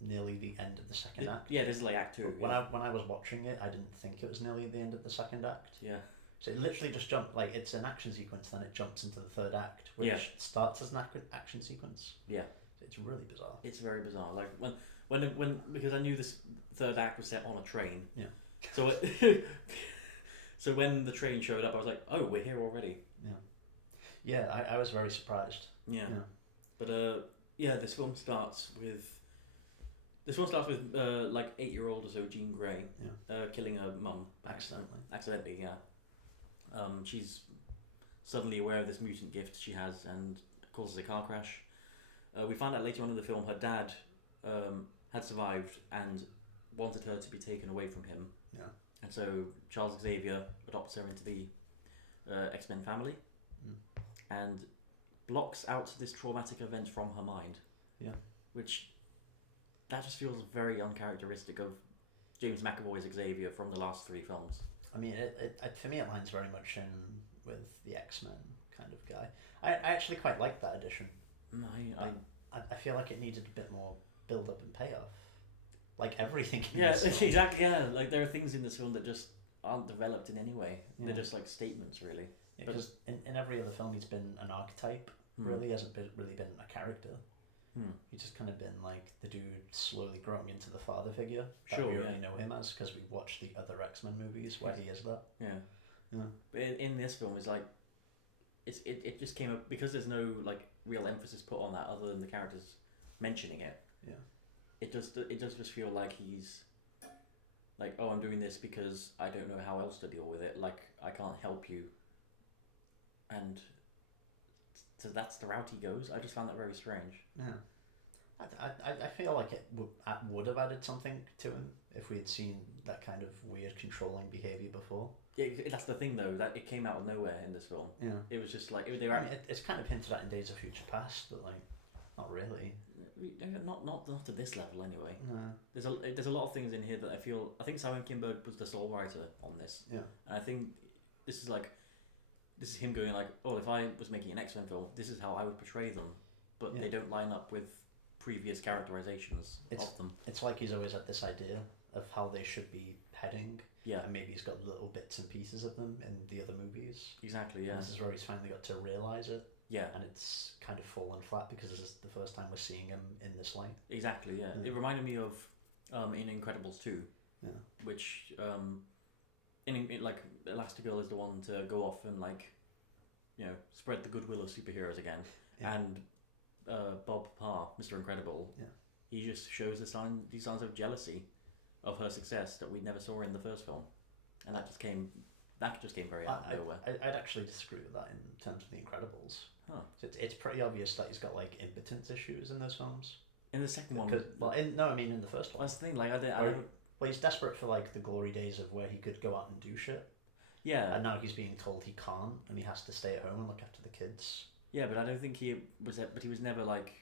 nearly the end of the second act. Yeah, this is like Act 2. When I was watching it, I didn't think it was nearly the end of the second act. Yeah. So it literally just jumped, like, it's an action sequence, then it jumps into the third act, which starts as an action sequence. Yeah. So it's really bizarre. It's very bizarre. Like when because I knew this third act was set on a train. Yeah. So so when the train showed up, I was like, oh, we're here already. Yeah. Yeah, I was very surprised. Yeah. But this film starts with like 8-year-old or so Jean Grey killing her mum accidentally. Yeah. She's suddenly aware of this mutant gift she has and causes a car crash. We find out later on in the film her dad had survived and wanted her to be taken away from him. Yeah. And so Charles Xavier adopts her into the X-Men family and blocks out this traumatic event from her mind. Yeah. Which that just feels very uncharacteristic of James McAvoy's Xavier from the last 3 films. I mean, it for me it lines very much in with the X-Men kind of guy. I actually quite like that addition. I feel like it needed a bit more build up and payoff. Like everything in this film. Exactly, yeah. Like there are things in this film that just aren't developed in any way. Yeah. They're just like statements, really. Yeah, because in every other film he's been an archetype, really. He hasn't really been a character. He's just kind of been like the dude slowly growing into the father figure that we already know him as because we've watched the other X-Men movies where he is that. Yeah. But in this film, it's like it just came up because there's no like real emphasis put on that other than the characters mentioning it. Yeah. It does just feel like he's like, oh, I'm doing this because I don't know how else to deal with it. Like I can't help you. And so that's the route he goes. I just found that very strange. Yeah. I feel like it would have added something to him if we had seen that kind of weird controlling behaviour before. Yeah, that's the thing though, that it came out of nowhere in this film. Yeah. It was just like it's kind of hinted at in Days of Future Past, but like not really. Not to this level anyway. No. There's a lot of things in here that I think Simon Kinberg was the sole writer on this. Yeah. And I think this is him going like, oh, if I was making an X-Men film, this is how I would portray them, but they don't line up with previous characterizations of them. It's like he's always had this idea of how they should be heading. Yeah. And maybe he's got little bits and pieces of them in the other movies. Exactly, yeah. And this is where he's finally got to realise it. Yeah. And it's kind of fallen flat because this is the first time we're seeing him in this light. Exactly, yeah. It reminded me of in Incredibles 2, which in like Elastigirl is the one to go off and like, you know, spread the goodwill of superheroes again. Yeah. And Bob Parr, Mr. Incredible, he just shows these signs of jealousy of her success that we never saw in the first film, and that just came very out of nowhere. I'd actually disagree with that in terms of The Incredibles. Huh. So it's pretty obvious that he's got like impotence issues in those films. In the second one, in the first one. That's the thing. Like well, he's desperate for like the glory days of where he could go out and do shit. Yeah. And now he's being told he can't, and he has to stay at home and look after the kids. Yeah, but I don't think he was. But he was never like.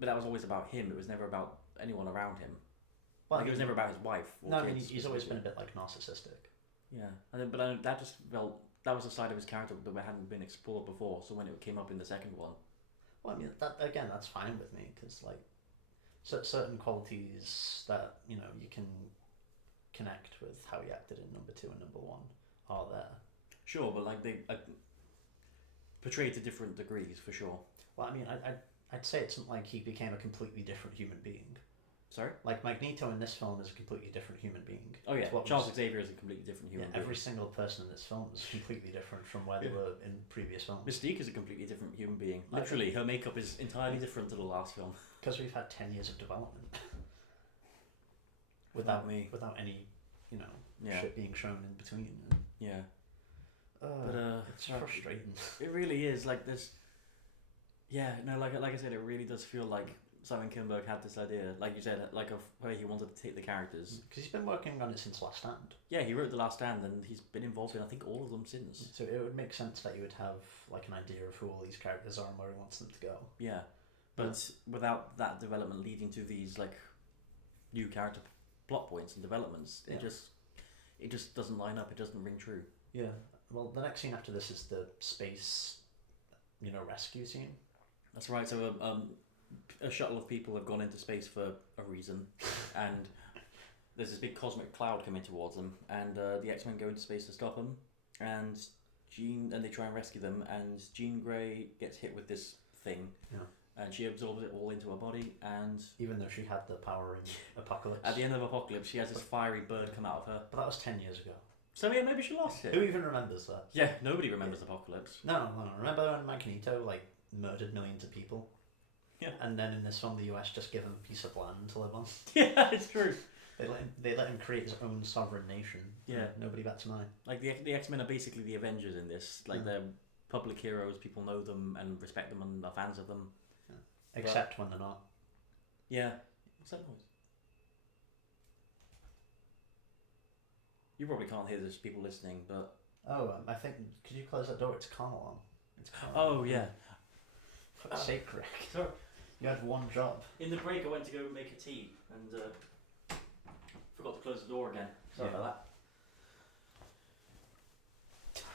But that was always about him. It was never about anyone around him. Well, like, it was never about his wife. No, I mean he's always been a bit like narcissistic. Yeah, that just felt that was a side of his character that hadn't been explored before. So when it came up in the second one, well, I mean that's fine with me because like certain qualities that you can connect with how he acted in number 2 and number 1 are there. Sure, but like they portrayed to different degrees for sure. Well, I mean, I'd say it's not like he became a completely different human being. Sorry? Like, Magneto in this film is a completely different human being. Oh yeah, Charles Xavier is a completely different human being. Every single person in this film is completely different from where they were in previous films. Mystique is a completely different human being. Literally, her makeup is entirely different to the last film. Because we've had 10 years of development. without any, shit being shown in between. Yeah. But it's frustrating. It really is. Like, there's... Yeah, no, like I said, it really does feel like Simon Kinberg had this idea, like you said, like of where he wanted to take the characters. Because he's been working on it since Last Stand. Yeah, he wrote The Last Stand, and he's been involved in, I think, all of them since. So it would make sense that you would have like an idea of who all these characters are and where he wants them to go. Yeah, but without that development leading to these like new character plot points and developments, it just doesn't line up. It doesn't ring true. Yeah. Well, the next scene after this is the space, rescue scene. That's right. So a shuttle of people have gone into space for a reason, and there's this big cosmic cloud coming towards them, and the X-Men go into space to stop them, and they try and rescue them, and Jean Grey gets hit with this thing, and she absorbs it all into her body, and even though she had the power in Apocalypse, at the end of Apocalypse, she has this fiery bird come out of her. But that was 10 years ago. So yeah, maybe she lost it. Who even remembers that? Yeah, nobody remembers Apocalypse. No. Remember when Magneto murdered millions of people? Yeah. And then in this film, the US just give him a piece of land to live on. Yeah, it's true. They let him create his own sovereign nation. Yeah. Nobody bats an eye. Like the X-Men are basically the Avengers in this. Like they're public heroes. People know them and respect them and are fans of them. Yeah. Except when they're not. Yeah. What's that noise? You probably can't hear this, people listening, but... Oh, I think... Could you close that door? It's Carmel on. It's Carmel. Oh, yeah. For the sake, Greg. Sorry. You had one job. In the break, I went to go make a tea, and forgot to close the door again. Sorry about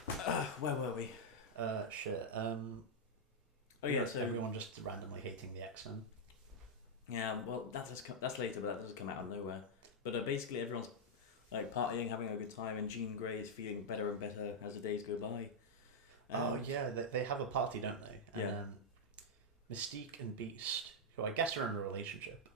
that. Where were we? Shit. Oh, yeah, so... Everyone just randomly hating the X-Men. Yeah, well, that's later, but that doesn't come out of nowhere. But basically, everyone's... like partying, having a good time, and Jean Grey is feeling better and better as the days go by. Oh yeah, they have a party, don't they? Yeah. And Mystique and Beast, who I guess are in a relationship.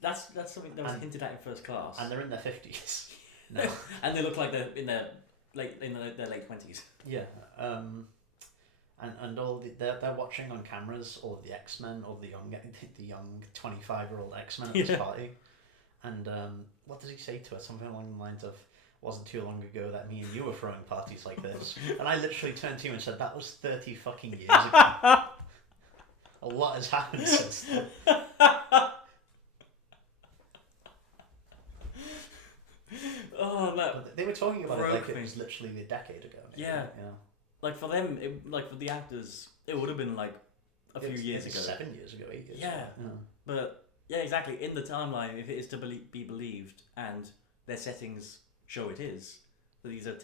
That's something that was hinted at in First Class. And they're in their 50s. No. And they look like they're in their late 20s. Yeah. And all they're watching on cameras all of the X-Men, all the young 25-year-old X-Men at this party. And what does he say to her? Something along the lines of, "Wasn't too long ago that me and you were throwing parties like this." And I literally turned to him and said, "That was 30 fucking years ago." A lot has happened since then. Oh, but they were talking about it like it was literally a decade ago. Maybe. Yeah. Like for them, like for the actors, it would have been like a few years ago. 7 years ago, 8 years ago. Yeah. But yeah, exactly. In the timeline, if it is to be believed, and their settings show it is, that these are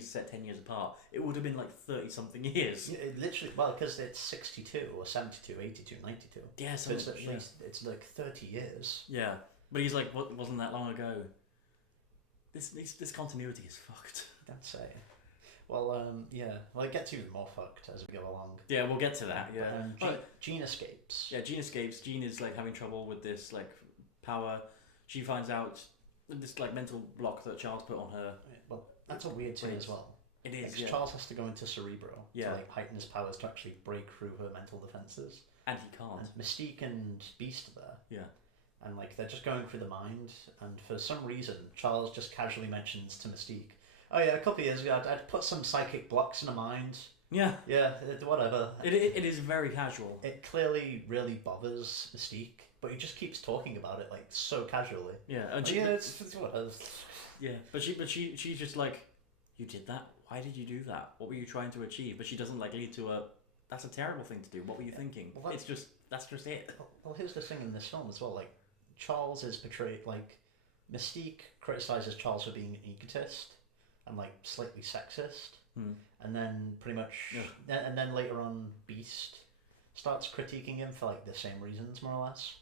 set 10 years apart, it would have been like 30 something years. It literally, well, because it's 62 or 72, 82, 92. Yeah, so it's like 30 years. Yeah, but he's like, what wasn't that long ago? This continuity is fucked. Don't say. Well, yeah. Well, it gets even more fucked as we go along. Yeah, we'll get to that. Yeah. Jean escapes. Yeah, Jean escapes. Jean is like having trouble with this like power. She finds out this like mental block that Charles put on her. Well, that's a weird thing as well. It is. Yeah. Charles has to go into Cerebro to like heighten his powers to actually break through her mental defenses. And he can't. And Mystique and Beast are there. Yeah. And like they're just going through the mind, and for some reason Charles just casually mentions to Mystique, "Oh yeah, a couple of years ago I'd put some psychic blocks in her mind." Yeah. Yeah, whatever. It is very casual. It clearly really bothers Mystique, but he just keeps talking about it like so casually. Yeah. And it's whatever. Yeah. But she's just like, "You did that? Why did you do that? What were you trying to achieve?" But she doesn't like lead to a, "That's a terrible thing to do. What were you thinking?" Well, that's just it. Well, here's the thing in this film as well. Like, Charles is portrayed like Mystique criticizes Charles for being an egotist and like slightly sexist, and then pretty much, and then later on, Beast starts critiquing him for like the same reasons, more or less.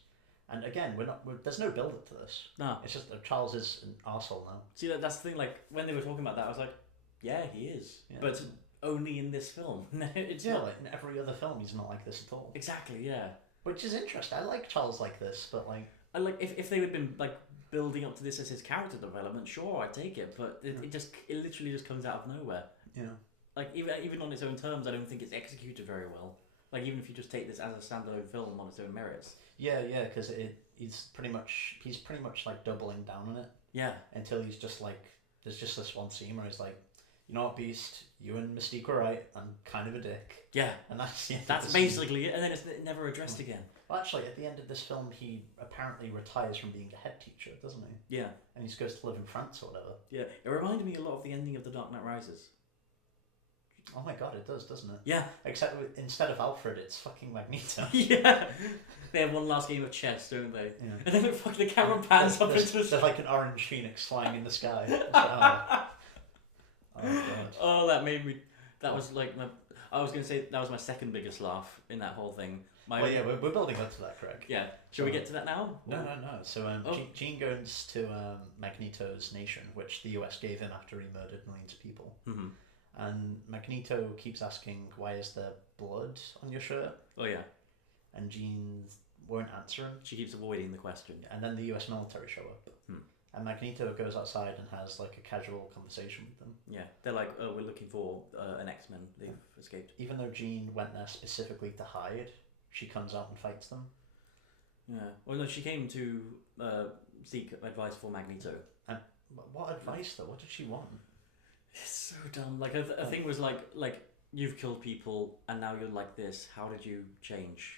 And again, there's no build up to this. No, it's just that Charles is an arsehole now. See, that's the thing. Like when they were talking about that, I was like, yeah, he is, but only in this film. It's not like in every other film, he's not like this at all. Exactly, yeah. Which is interesting. I like Charles like this, but like. like if they had been like building up to this as his character development, sure, I'd take it. But it literally just comes out of nowhere. Yeah. Like even on its own terms, I don't think it's executed very well. Like even if you just take this as a standalone film on its own merits. Yeah, because he's pretty much like doubling down on it. Yeah. Until he's just like, there's just this one scene where he's like, you know what, Beast, you and Mystique were right. I'm kind of a dick. Yeah. And that's basically it, and then it's never addressed again. Well, actually, at the end of this film, he apparently retires from being a head teacher, doesn't he? Yeah. And he goes to live in France or whatever. Yeah. It reminded me a lot of the ending of The Dark Knight Rises. Oh my god, it does, doesn't it? Yeah. Except instead of Alfred, it's fucking Magneto. Yeah. They have one last game of chess, don't they? Yeah. And then the camera pans up into the There's like an orange phoenix flying in the sky. Oh god. Oh, that made me. That was like my. I was gonna say that was my second biggest laugh in that whole thing. Yeah, we're building up to that, Craig. Yeah. Shall we get to that now? No. So Jean goes to Magneto's nation, which the US gave him after he murdered millions of people. Mm-hmm. And Magneto keeps asking, "Why is there blood on your shirt?" Oh yeah. And Jean won't answer him. She keeps avoiding the question. And then the US military show up. And Magneto goes outside and has like a casual conversation with them. Yeah, they're like, "Oh, we're looking for an X-Men. They've escaped." Even though Jean went there specifically to hide, she comes out and fights them. Yeah. Well, no, she came to seek advice for Magneto. And what advice though? What did she want? It's so dumb. Like a thing was like you've killed people and now you're like this. How did you change?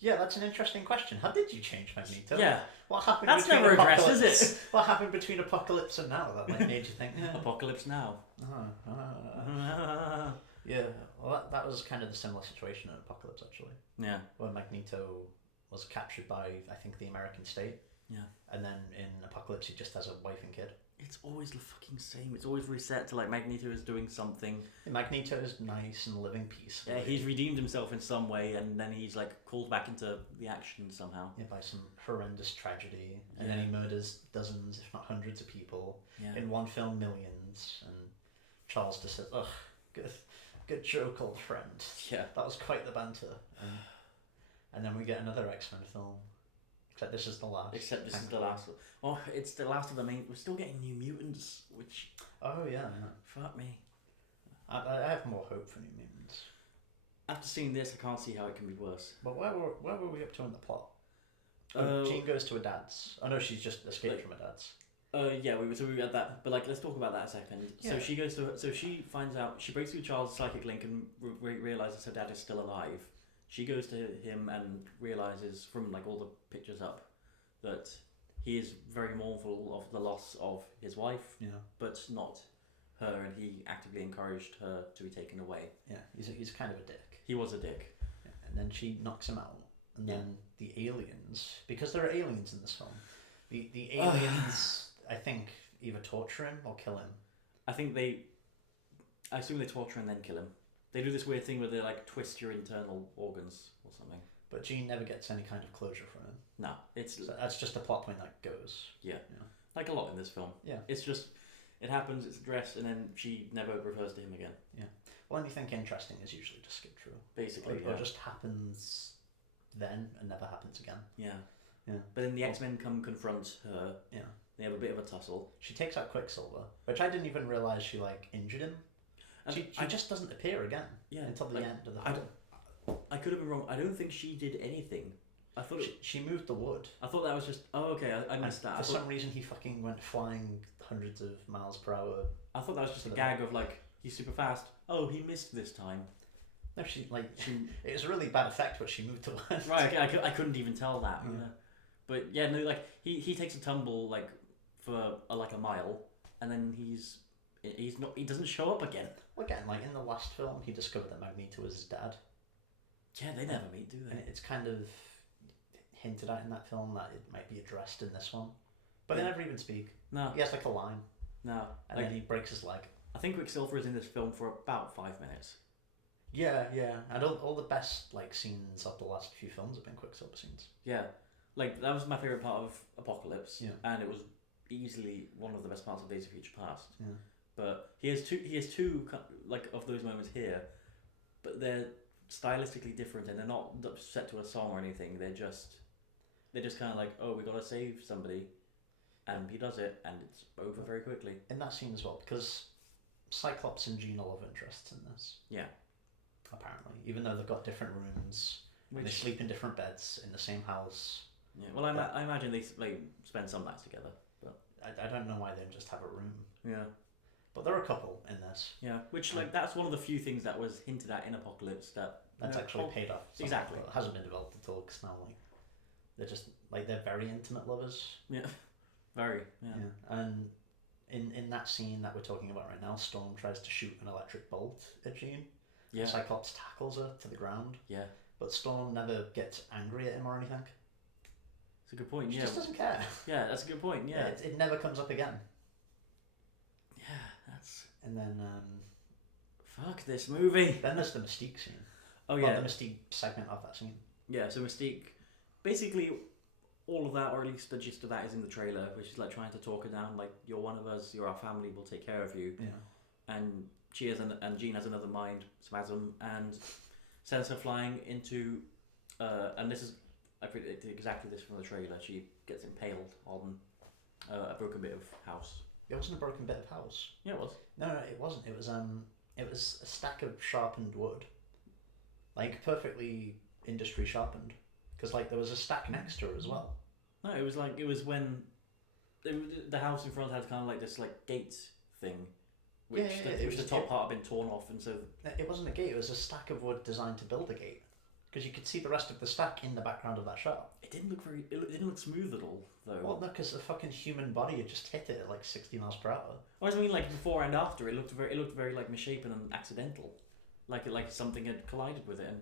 Yeah, that's an interesting question. How did you change, Magneto? Yeah. What happened? That's never addressed, is it? What happened between Apocalypse and now that like made you think? Apocalypse Now. Yeah. Well, that was kind of the similar situation in Apocalypse actually. Yeah. Where Magneto was captured by I think the American state. Yeah. And then in Apocalypse he just has a wife and kid. It's always the fucking same. It's always reset to like Magneto is doing something. Magneto is nice and living peacefully. Yeah, he's redeemed himself in some way, and then he's like called back into the action somehow. Yeah, by some horrendous tragedy, and then he murders dozens, if not hundreds, of people. Yeah. In one film, millions. And Charles just says, "Ugh, good joke, old friend." Yeah, that was quite the banter. And then we get another X-Men film. Except this is the last. Except this is the last. Oh, it's the last of the main. We're still getting New Mutants, which. Oh yeah. Fuck me. I have more hope for New Mutants. After seeing this, I can't see how it can be worse. But where were we up to in the plot? Jean goes to her dad's. Oh no, she's just escaped from her dad's. Yeah, we were at that, but like, let's talk about that a second. Yeah. So she goes to. So she finds out. She breaks through Charles' psychic link and realizes her dad is still alive. She goes to him and realizes from like all the pictures up that he is very mournful of the loss of his wife, but not her, and he actively encouraged her to be taken away. Yeah, he's kind of a dick. He was a dick. Yeah. And then she knocks him out, and then the aliens, because there are aliens in this film, the aliens I think either torture him or kill him. I assume they torture and then kill him. They do this weird thing where they like twist your internal organs or something. But Jean never gets any kind of closure from him. No, it's so that's just a plot point that goes. Yeah, like a lot in this film. Yeah, it's just it happens, it's addressed, and then she never refers to him again. Yeah, well, anything interesting is usually just skip through. Basically, or just happens then and never happens again. Yeah. But then the X-Men come confront her. Yeah, they have a bit of a tussle. She takes out Quicksilver, which I didn't even realize she like injured him. She just doesn't appear again until the end of the film. I could have been wrong. I don't think she did anything. I thought she moved the wood. I thought that was just. Oh, okay. I missed that. For some reason, he fucking went flying hundreds of miles per hour. I thought that was just a gag of like he's super fast. Oh, he missed this time. No, she it was a really bad effect, but she moved the wood. Right. Okay, I couldn't even tell that. Yeah. But yeah, no, like he takes a tumble like for like a mile, and then he doesn't show up again. Well, again, like in the last film, he discovered that Magneto was his dad. Yeah, they never meet, do they? And it's kind of hinted at in that film that it might be addressed in this one. But they never even speak. No. He has like a line. No. And then he breaks his leg. I think Quicksilver is in this film for about 5 minutes. Yeah. And all the best like scenes of the last few films have been Quicksilver scenes. Yeah. Like, that was my favourite part of Apocalypse. Yeah. And it was easily one of the best parts of Days of Future Past. Yeah. But he has two like of those moments here, but they're stylistically different and they're not set to a song or anything. They're just they're just kind of like, oh, we got to save somebody, and he does it, and it's over very quickly. In that scene as well, because Cyclops and Jean are love interests in this. Yeah. Apparently, even though they've got different rooms, and they sleep in different beds in the same house. Yeah. Well, I imagine they spend some nights together, but I don't know why they just have a room. Yeah. But they're a couple in this. Yeah, which that's one of the few things that was hinted at in Apocalypse that's actually paid off. Exactly. It hasn't been developed at all because now they're just they're very intimate lovers. Yeah. Very. Yeah. And in that scene that we're talking about right now, Storm tries to shoot an electric bolt at Jean. Yeah. Cyclops tackles her to the ground. Yeah. But Storm never gets angry at him or anything. It's a good point. She just doesn't care. Yeah, that's a good point. Yeah. It never comes up again. Yeah, that's. And then. Fuck this movie. Then there's the Mystique scene. Oh yeah. The Mystique segment of that scene. Yeah. So Mystique, basically, all of that, or at least the gist of that, is in the trailer, which is like trying to talk her down, like, you're one of us, you're our family, we'll take care of you. Yeah. And she has and Jean has another mind spasm and sends her flying into, and this is, I predicted exactly this from the trailer. She gets impaled on a broken bit of house. It wasn't a broken bit of house. Yeah, it was. No, it wasn't. It was a stack of sharpened wood, like perfectly industry sharpened. Because there was a stack next to her as well. No, it was when the house in front had kind of like this gate thing, which the top part had been torn off, and so it wasn't a gate. It was a stack of wood designed to build a gate. Because you could see the rest of the stack in the background of that shot. It didn't look it didn't look smooth at all, though. Well, no, because a fucking human body had just hit it at 60 miles per hour. I mean, before and after, it looked very misshapen and accidental, like something had collided with it and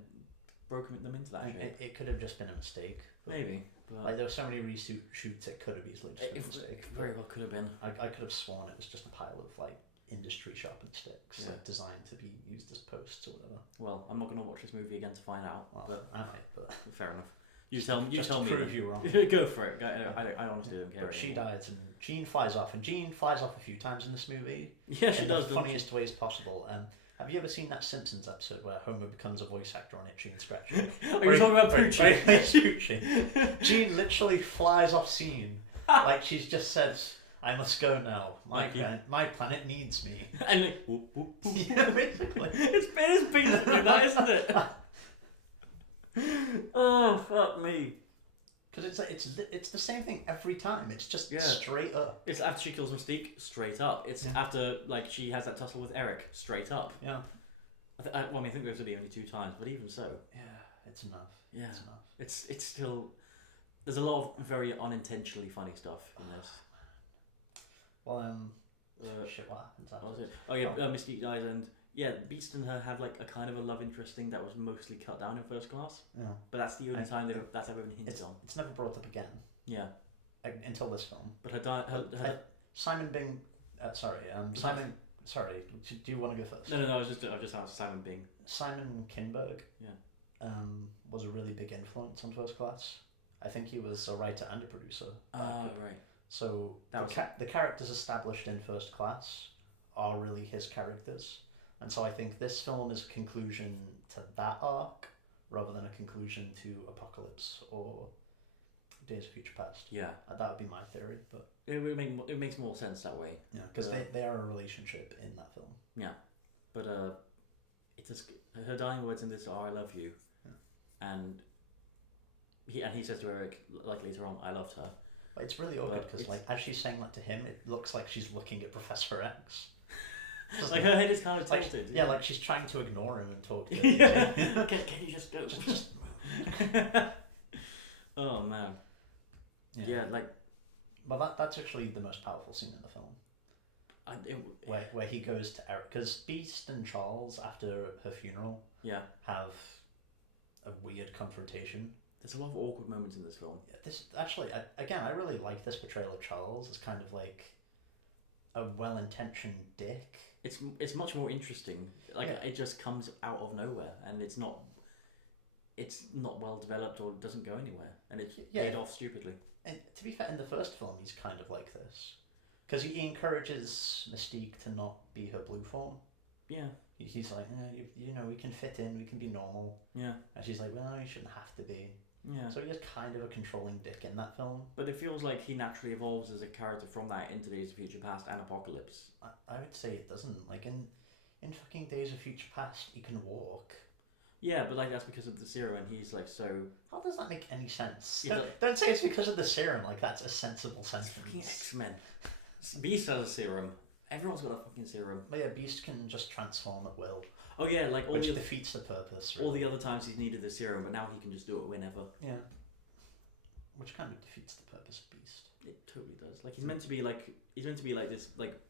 broken them into that shape. It could have just been a mistake. Maybe. But there were so many reshoots, it could have easily just been a mistake. It very well could have been. I could have sworn it was just a pile of industry sharpened sticks, designed to be used as posts or whatever. Well, I'm not going to watch this movie again to find out. Well, but I might, but fair enough. You tell me. Prove you wrong. Go for it. I honestly don't care. But she dies, and Jean flies off, and Jean flies off a few times in this movie. Yeah, she does. In the funniest ways possible. Have you ever seen that Simpsons episode where Homer becomes a voice actor on Itchy and Scratchy? Are you talking about Poochie? Jean literally flies off scene, like she's just said, "I must go now. My planet needs me." And whoop, whoop, whoop. Yeah, basically. It's basically that, isn't it? Oh fuck me! Because it's the same thing every time. It's just straight up. It's after she kills Mystique, straight up. It's after she has that tussle with Eric, straight up. Yeah. I think there's only 2 times, but even so. Yeah, it's enough. Yeah, it's enough. It's still. There's a lot of very unintentionally funny stuff in this. Well, shit, what happens after? Oh yeah, Mystique dies, and Beast and her have a kind of a love interest thing that was mostly cut down in First Class. Yeah. But that's the only time that's ever been hinted on. It's never brought up again. Yeah. Until this film. But her Simon Bing. Simon. Sorry. Do you want to go first? No. I was just asked Simon Bing. Simon Kinberg. Yeah. Was a really big influence on First Class. I think he was a writer and a producer. Right. So the characters established in First Class are really his characters. And so I think this film is a conclusion to that arc rather than a conclusion to Apocalypse or Days of Future Past. Yeah. That would be my theory, but it makes more sense that way. Yeah, because they are a relationship in that film. Yeah, but her dying words in this are "I love you," and he says to Eric later on, "I loved her." But it's really awkward because as she's saying that to him, it looks like she's looking at Professor X. Her head is kind of tilted. Yeah, she's trying to ignore him and talk to him. Can you just go? Just move. Oh man. Yeah, Well, that's actually the most powerful scene in the film. Where he goes to Eric, because Beast and Charles after her funeral have a weird confrontation. There's a lot of awkward moments in this film. Yeah, this actually, I really like this portrayal of Charles as kind of a well-intentioned dick. It's much more interesting. It just comes out of nowhere, and it's not well developed or doesn't go anywhere, and it's paid off stupidly. And to be fair, in the first film, he's kind of like this, because he encourages Mystique to not be her blue form. Yeah. He's like, we can fit in, we can be normal. Yeah. And she's like, well, you shouldn't have to be. Yeah. So he is kind of a controlling dick in that film. But it feels like he naturally evolves as a character from that into Days of Future Past and Apocalypse. I would say it doesn't. Like in fucking Days of Future Past, he can walk. Yeah, but like that's because of the serum, and he's like so. How does that make any sense? Yeah, Don't say it's because of the serum. Like that's a sensible sentence. Fucking X-Men. Beast has a serum. Everyone's got a fucking serum. But yeah, Beast can just transform at will. Oh yeah, like all which the defeats the purpose. Really. all the other times he's needed the serum, but now he can just do it whenever. Yeah. Which kind of defeats the purpose of Beast. It totally does. Like he's meant to be like this like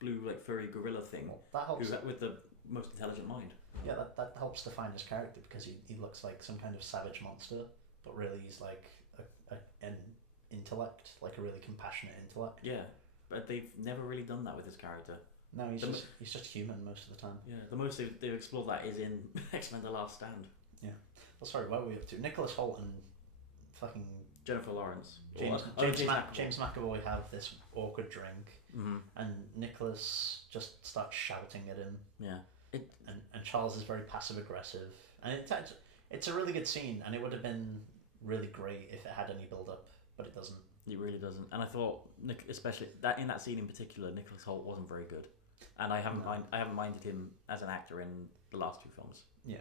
blue like furry gorilla thing. Well, that helps. With the most intelligent mind. Yeah, that helps define his character because he looks like some kind of savage monster, but really he's like an intellect, like a really compassionate intellect. Yeah, but they've never really done that with his character. No, he's just human most of the time. Yeah, the most they've explored that is in X-Men: The Last Stand. Yeah. Well, sorry, what were we up to? Nicholas Hoult and fucking Jennifer Lawrence. James McAvoy have this awkward drink, mm-hmm. and Nicholas just starts shouting at him. Yeah. And Charles is very passive aggressive, and it's a really good scene, and it would have been really great if it had any build up, but it doesn't. It really doesn't, and I thought especially that in that scene in particular, Nicholas Hoult wasn't very good, and I haven't minded him as an actor in the last two films. Yeah,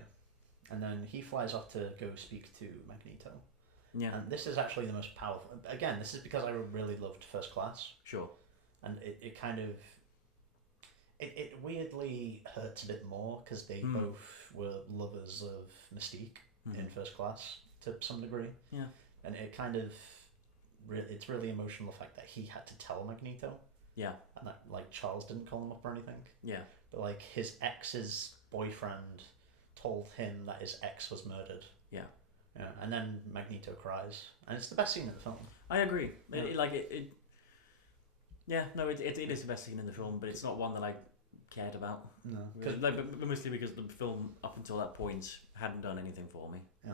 and then he flies off to go speak to Magneto. Yeah, and this is actually the most powerful. Again, this is because I really loved First Class. Sure. And it kind of. It weirdly hurts a bit more because they both were lovers of Mystique in First Class to some degree. Yeah. And it kind of, it's really emotional the fact that he had to tell Magneto. Yeah. And that like Charles didn't call him up or anything. Yeah. But like his ex's boyfriend told him that his ex was murdered. Yeah. Yeah. And then Magneto cries, and it's the best scene in the film. I agree. Yeah. It is the best scene in the film, but it's not one that I cared about. No, but mostly because the film up until that point hadn't done anything for me. Yeah.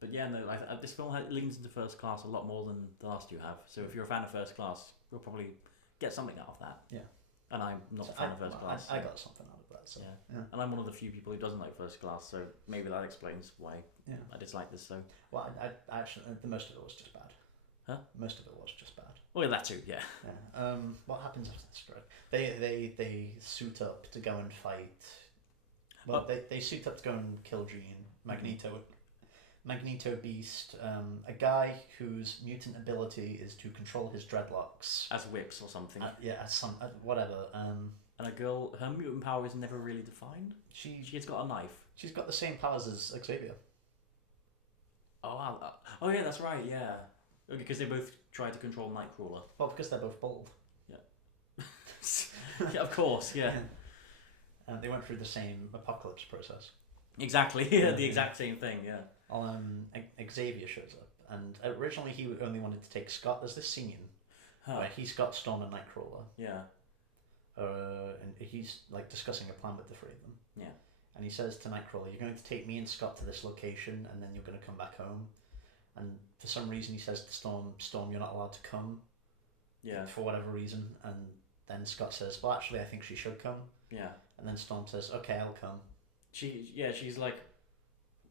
But yeah, no, this film leans into First Class a lot more than the last two have. So if you're a fan of First Class, you'll probably get something out of that. Yeah. And I'm not a fan of First Class. I got something out of that. So. Yeah. And I'm one of the few people who doesn't like First Class, so maybe that explains why I dislike this. So. Well, I actually the most of it was just bad. Huh? Most of it was just bad. Well, that too, yeah. Yeah. What happens after this, Greg? They suit up to go and fight. Well, they suit up to go and kill Jean. Magneto, Beast, a guy whose mutant ability is to control his dreadlocks as whips or something. Whatever. And a girl, her mutant power is never really defined. She's got a knife. She's got the same powers as Xavier. Oh wow. Oh yeah, that's right. Yeah. Because they both try to control Nightcrawler. Well, because they're both bald. Yeah. Yeah, of course, yeah. And they went through the same apocalypse process. Exactly, yeah, the exact same thing, yeah. Xavier shows up, and originally he only wanted to take Scott. There's this scene where he's got Storm and Nightcrawler. Yeah. And he's like discussing a plan with the three of them. Yeah. And he says to Nightcrawler, "You're going to take me and Scott to this location, and then you're going to come back home." And for some reason he says to Storm, "You're not allowed to come." Yeah. For whatever reason, and then Scott says, "Well, actually, I think she should come." Yeah. And then Storm says, "Okay, I'll come." She's like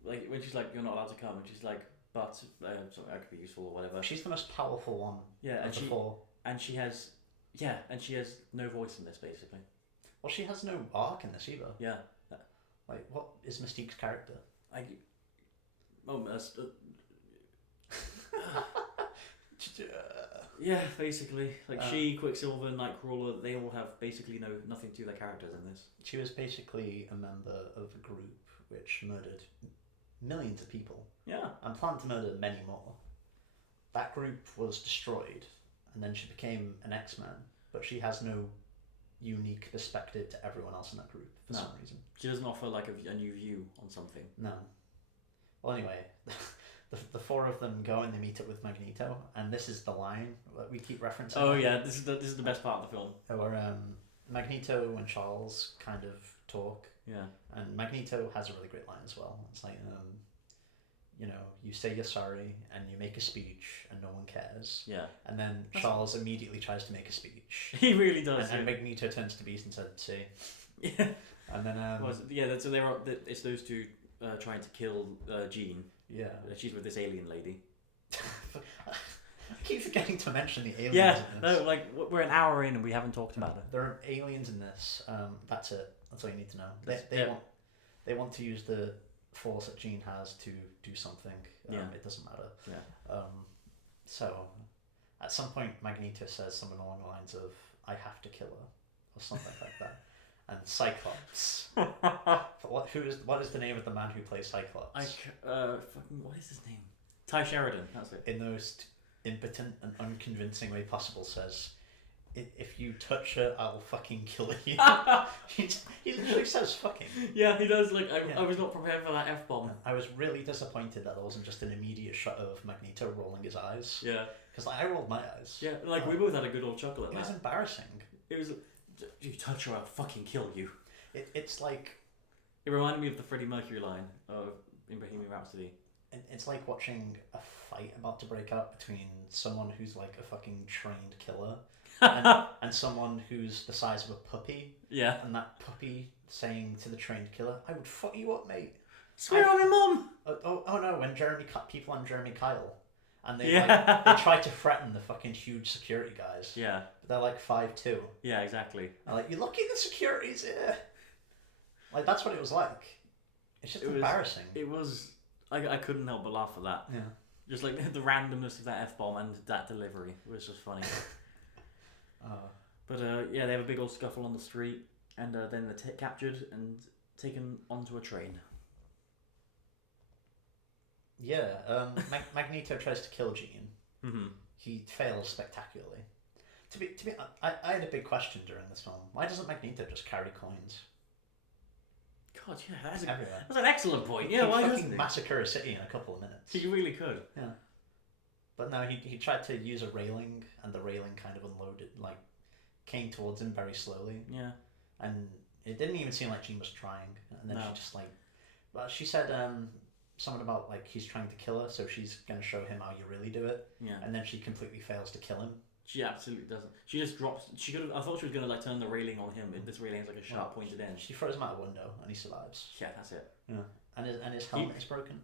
when she's like, "You're not allowed to come," and she's like, "But something that could be useful or whatever." She's the most powerful one. Yeah, of the four. And she has no voice in this basically. Well, she has no arc in this either. Yeah. Like, what is Mystique's character? Yeah, basically. Like she, Quicksilver, Nightcrawler, they all have basically nothing to do with their characters in this. She was basically a member of a group which murdered millions of people. Yeah. And planned to murder many more. That group was destroyed, and then she became an X-Man, but she has no unique perspective to everyone else in that group for some reason. She doesn't offer like a new view on something. No. Well, anyway, the four of them go and they meet up with Magneto, and this is the line that we keep referencing. Oh yeah, this is the best part of the film. Where Magneto and Charles kind of talk. Yeah. And Magneto has a really great line as well. It's like, you say you're sorry and you make a speech and no one cares. Yeah. And then Charles immediately tries to make a speech. He really does. And Magneto turns to Beast and says, "See." Yeah. And then so it's those two trying to kill Jean. Yeah. She's with this alien lady. I keep forgetting to mention the aliens Yeah, in this. no, like we're an hour in and we haven't talked about it. There are aliens in this. That's it. That's all you need to know. They want to use the force that Jean has to do something. It doesn't matter. Yeah. So, at some point, Magneto says something along the lines of, "I have to kill her," or something like that. And Cyclops. What is the name of the man who plays Cyclops? What is his name? Ty Sheridan. That's it. In the most impotent and unconvincing way possible, says, "If you touch her, I'll fucking kill you." he literally says "fucking." Yeah, he does. Like I was not prepared for that F-bomb. I was really disappointed that there wasn't just an immediate shot of Magneto rolling his eyes. Yeah. Because I rolled my eyes. Yeah, we both had a good old chuckle at that. It was embarrassing. It was. You touch her, I'll fucking kill you. It's like. It reminded me of the Freddie Mercury line in Bohemian Rhapsody. It's like watching a fight about to break out between someone who's like a fucking trained killer and someone who's the size of a puppy. Yeah. And that puppy saying to the trained killer, "I would fuck you up, mate." Swear on your mum! Oh no, when people on Jeremy Kyle. And they they try to threaten the fucking huge security guys. Yeah. But they're like 5'2". Yeah, exactly. And like, "You're lucky the security's here." Like, that's what it was like. It's just embarrassing. It was... I couldn't help but laugh at that. Yeah. Just like the randomness of that F-bomb and that delivery was just funny. But they have a big old scuffle on the street, and then they're captured and taken onto a train. Yeah, Magneto tries to kill Jean. Mm-hmm. He fails spectacularly. I had a big question during this film. Why doesn't Magneto just carry coins? God, yeah, that's an excellent point. Yeah, why doesn't he massacre a city in a couple of minutes? He really could. Yeah. But no, he tried to use a railing, and the railing kind of unloaded, like, came towards him very slowly. Yeah. And it didn't even seem like Jean was trying. And then she just like, well, she said something about like he's trying to kill her, so she's gonna show him how you really do it. Yeah. And then she completely fails to kill him. She absolutely doesn't. She just drops. She could. I thought she was gonna like turn the railing on him. This railing has like a sharp pointed end. She throws him out a window, and he survives. Yeah, that's it. Yeah. And his helmet is broken.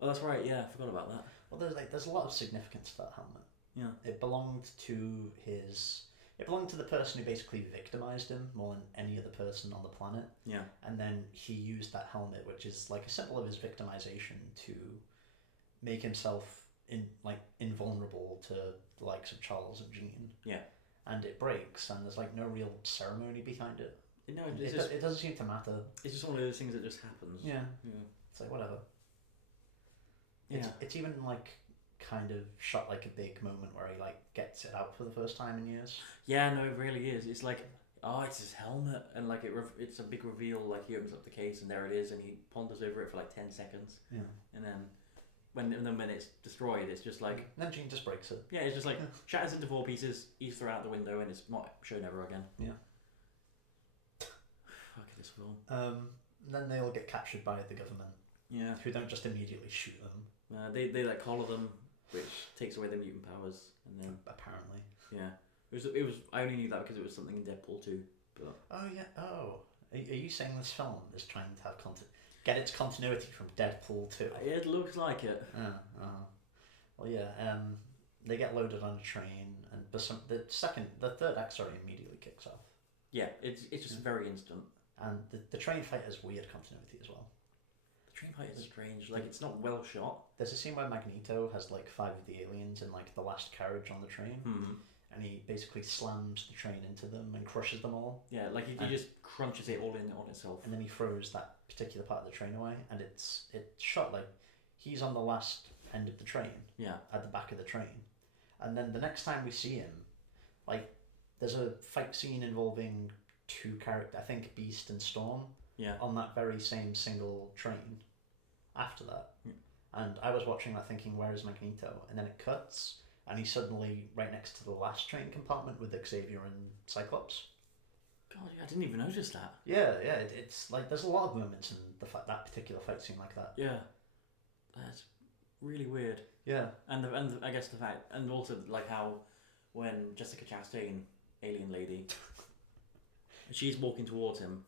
Oh, that's right. Yeah, I forgot about that. Well, there's a lot of significance to that helmet. Yeah. It belonged to the person who basically victimized him more than any other person on the planet. Yeah. And then he used that helmet, which is like a symbol of his victimization, to make himself invulnerable to the likes of Charles and Jean. Yeah. And it breaks, and there's like no real ceremony behind it. No, it doesn't seem to matter. It's just one of those things that just happens. Yeah. Yeah. It's like whatever. Yeah. It's even like kind of shot like a big moment where he like gets it out for the first time in years. Yeah, no, it really is. It's like, it's his helmet, and like it's a big reveal. Like he opens up the case, and there it is, and he ponders over it for like 10 seconds. Yeah. And then when it's destroyed, it's just like. And then Jean just breaks it. Yeah, it's just like shatters into 4 pieces. He's thrown out the window, and it's not shown ever again. Yeah. Fuck this film. Then they all get captured by the government. Yeah. Who don't just immediately shoot them. They like collar them, which takes away their mutant powers, and then apparently. Yeah. It was. I only knew that because it was something in Deadpool 2. But. Oh yeah. Oh. Are you saying this film is trying to have get its continuity from Deadpool 2? It looks like it. Well, yeah. They get loaded on a train, and the third act immediately kicks off. Yeah, it's just very instant. And the train fight has weird continuity as well. The train fight is strange. Like, it's not well shot. There's a scene where Magneto has like 5 of the aliens in like the last carriage on the train. Mm-hmm. And he basically slams the train into them and crushes them all. Yeah, like he just crunches it all in on itself. And then he throws that particular part of the train away, and it's shot like he's on the last end of the train. Yeah. At the back of the train. And then the next time we see him, like, there's a fight scene involving 2 characters, I think Beast and Storm. Yeah. On that very same single train. After that. Yeah. And I was watching that thinking, where is Magneto? And then it cuts. And he's suddenly right next to the last train compartment with Xavier and Cyclops. God, I didn't even notice that. Yeah. It's like there's a lot of moments in that particular fight scene like that. Yeah, that's really weird. Yeah, and I guess the fact, and also like how when Jessica Chastain, alien lady, she's walking towards him,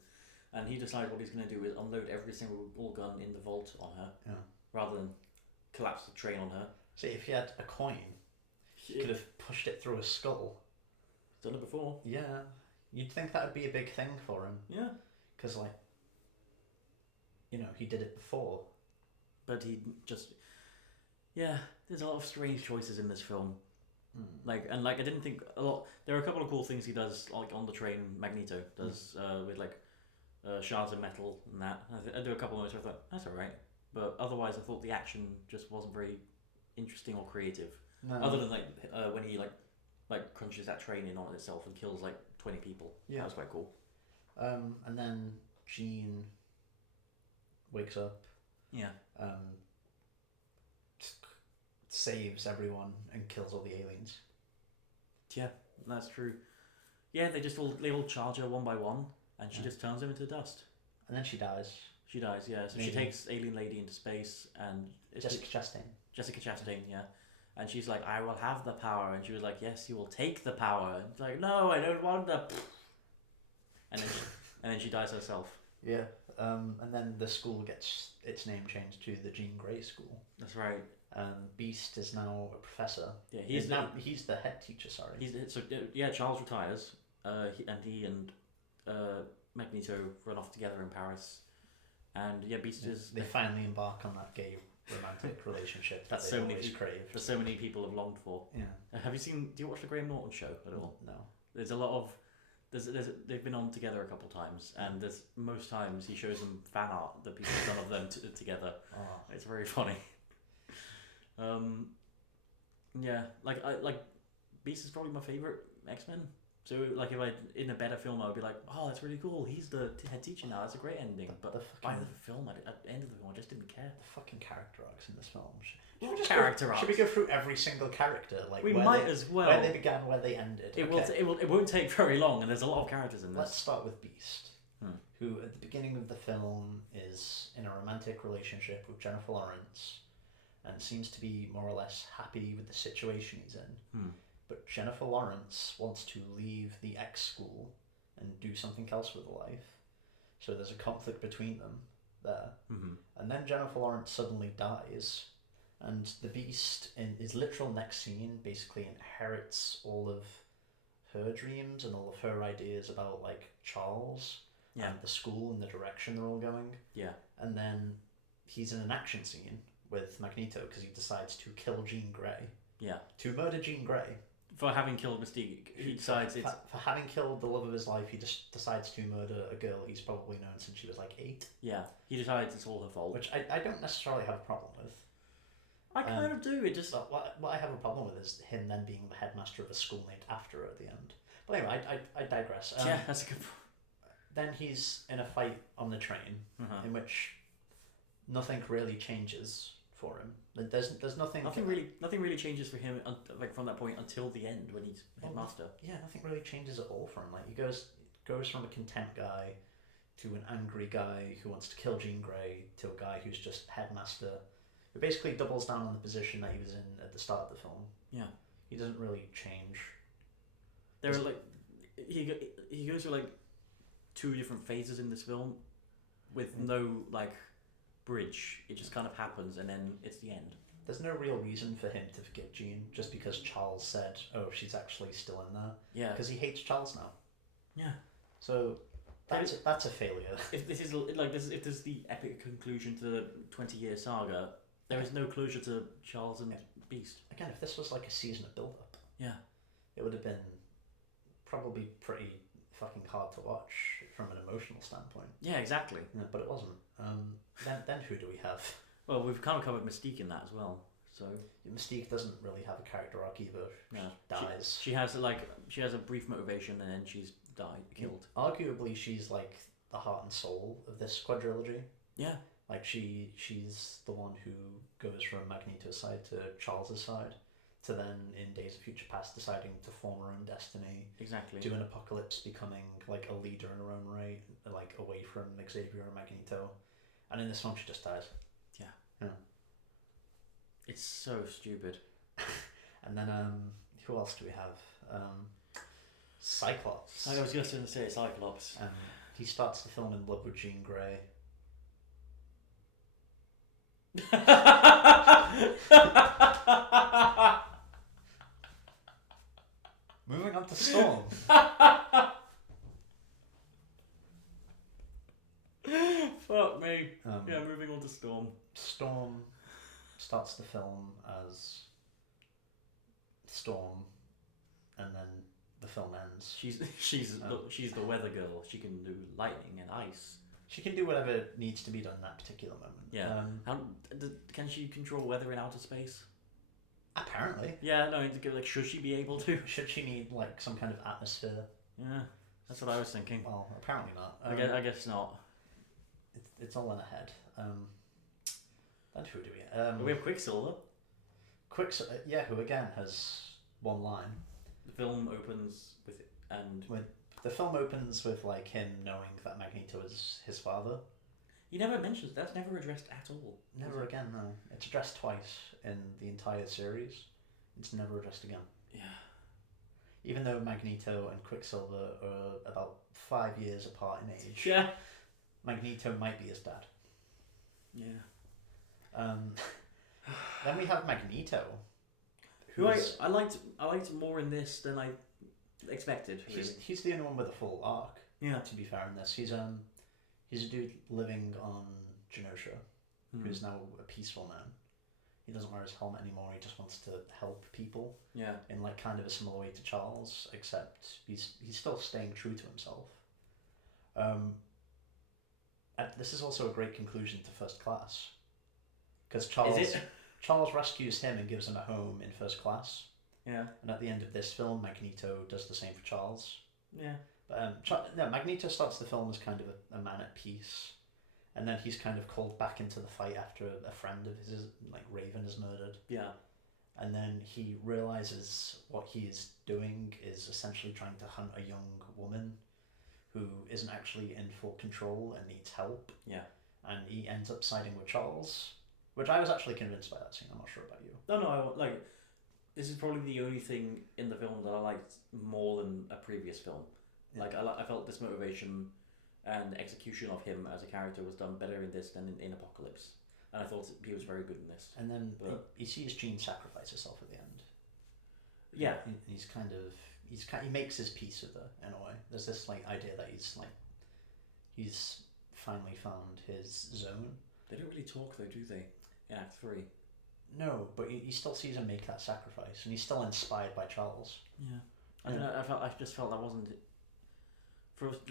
and he decides what he's going to do is unload every single gun in the vault on her, rather than collapse the train on her. See, if he had a coin, he could have pushed it through a skull. He's done it before. Yeah, you'd think that would be a big thing for him. Yeah, because he did it before. But he just, there's a lot of strange choices in this film. I didn't think a lot. There are a couple of cool things he does, like on the train. Magneto does with shards of metal and that. I do a couple of moments where I thought that's alright, but otherwise I thought the action just wasn't very interesting or creative. No. Other than when he crunches that train in on itself and kills 20 people. Yeah, that was quite cool. And then Jean wakes up. Yeah. Saves everyone and kills all the aliens. Yeah, that's true. Yeah, they all charge her one by one, and she just turns them into dust. And then she dies. She dies, yeah. So she takes Alien Lady into space, and Jessica Chastain. Jessica Chastain, yeah. And she's like, I will have the power, and she was like, yes, you will take the power. And it's like, no, I don't want the. And then she dies herself. Yeah. And then the school gets its name changed to the Jean Grey School. That's right. Beast is now a professor. Yeah, he's the head teacher. Sorry. Charles retires. He and Magneto run off together in Paris, and Beast is. They finally embark on that gay romantic relationship that they always craved. That so many people have longed for. Yeah. Have you seen? Do you watch the Graham Norton show at all? No. There's a lot of. They've been on together a couple of times, and most times he shows them fan art that people have done of them together. Oh. It's very funny. Beast is probably my favorite X-Men. So if I in a better film I would be like, oh, that's really cool. He's the head teacher now. That's a great ending. But by the film, at the end of the film, I just didn't care. The fucking character arcs in this film. Should we go through every single character? We might as well. Where they began, where they ended. It won't take very long, and there's a lot of characters in this. Let's start with Beast, who at the beginning of the film is in a romantic relationship with Jennifer Lawrence, and seems to be more or less happy with the situation he's in. But Jennifer Lawrence wants to leave the X school and do something else with life. So there's a conflict between them there. And then Jennifer Lawrence suddenly dies, and the Beast in his literal next scene basically inherits all of her dreams and all of her ideas about Charles and the school and the direction they're all going. Yeah. And then he's in an action scene with Magneto because he decides to kill Jean Grey. Yeah. To murder Jean Grey. For having killed Mystique, he decides for having killed the love of his life, he just decides to murder a girl he's probably known since she was 8. Yeah, he decides it's all her fault. Which I don't necessarily have a problem with. I kind of do. It just what I have a problem with is him then being the headmaster of a school named after her at the end. But anyway, I digress. Yeah, that's a good point. Then he's in a fight on the train in which nothing really changes for him. There's nothing. Nothing really changes for him from that point until the end when he's headmaster. Yeah, nothing really changes at all for him. He goes from a content guy to an angry guy who wants to kill Jean Grey to a guy who's just headmaster. It basically doubles down on the position that he was in at the start of the film. Yeah, he doesn't really change. There are he goes through 2 different phases in this film with no bridge. It just kind of happens and then it's the end. There's no real reason for him to forgive Jean just because Charles said, oh, she's actually still in there. Yeah, because he hates Charles now. Yeah, so that's a failure. If this is if this is the epic conclusion to the 20-year saga, there is no closure to Charles and Beast. Again, if this was a season of build-up, it would have been probably pretty fucking hard to watch from an emotional standpoint. Yeah, exactly. Yeah, but it wasn't. Then who do we have? Well, we've kind of covered Mystique in that as well. So Mystique doesn't really have a character arc either. She dies. She has a brief motivation and then she's killed. Arguably, she's the heart and soul of this quadrilogy. Yeah. She's the one who goes from Magneto's side to Charles's side, to then in Days of Future Past deciding to form her own destiny. Exactly. To an Apocalypse becoming a leader in her own right, away from Xavier and Magneto, and in this one she just dies. Yeah. It's so stupid. And then who else do we have? Cyclops. I was just going to say Cyclops. He starts the film in love with Jean Grey. Moving on to Storm. Fuck me. Yeah, moving on to Storm. Storm starts the film as Storm, and then the film ends. She's the weather girl. She can do lightning and ice. She can do whatever needs to be done in that particular moment. Yeah. Can she control weather in outer space? Apparently. Yeah. No. Like, should she be able to? Should she need like some kind of atmosphere? Yeah. That's what I was thinking. Well, apparently not. I guess not. It's all in her head. And who do we? We have Quicksilver. Yeah, who again has one line. The film opens the film opens with like him knowing that Magneto is his father. He never mentions that's never addressed at all. Never again, no. It's addressed twice in the entire series. It's never addressed again. Yeah. Even though Magneto and Quicksilver are about 5 years apart in age. Yeah. Magneto might be his dad. Yeah. Then we have Magneto. Who I liked more in this than I expected. Really. He's the only one with a full arc. Yeah. To be fair in this, he's a dude living on Genosha, who's now a peaceful man. He doesn't wear his helmet anymore. He just wants to help people. Yeah. In like kind of a similar way to Charles, except he's still staying true to himself. This is also a great conclusion to First Class, because Charles rescues him and gives him a home in First Class. Yeah. And at the end of this film, Magneto does the same for Charles. Yeah. But Magneto starts the film as kind of a man at peace, and then he's kind of called back into the fight after a friend of his, like Raven, is murdered. Yeah. And then he realizes what he is doing is essentially trying to hunt a young woman who isn't actually in full control and needs help. Yeah. And he ends up siding with Charles, which I was actually convinced by that scene. I'm not sure about you. No, this is probably the only thing in the film that I liked more than a previous film. Yeah. Like, I felt this motivation and execution of him as a character was done better in this than in Apocalypse. And I thought he was very good in this. And then he sees Jean sacrifice herself at the end. Yeah. He makes his peace with her in a way. There's this like idea that he's finally found his zone. They don't really talk though, do they? In Act 3. No, but he still sees him make that sacrifice, and he's still inspired by Charles. Yeah. I don't know, I just felt that wasn't.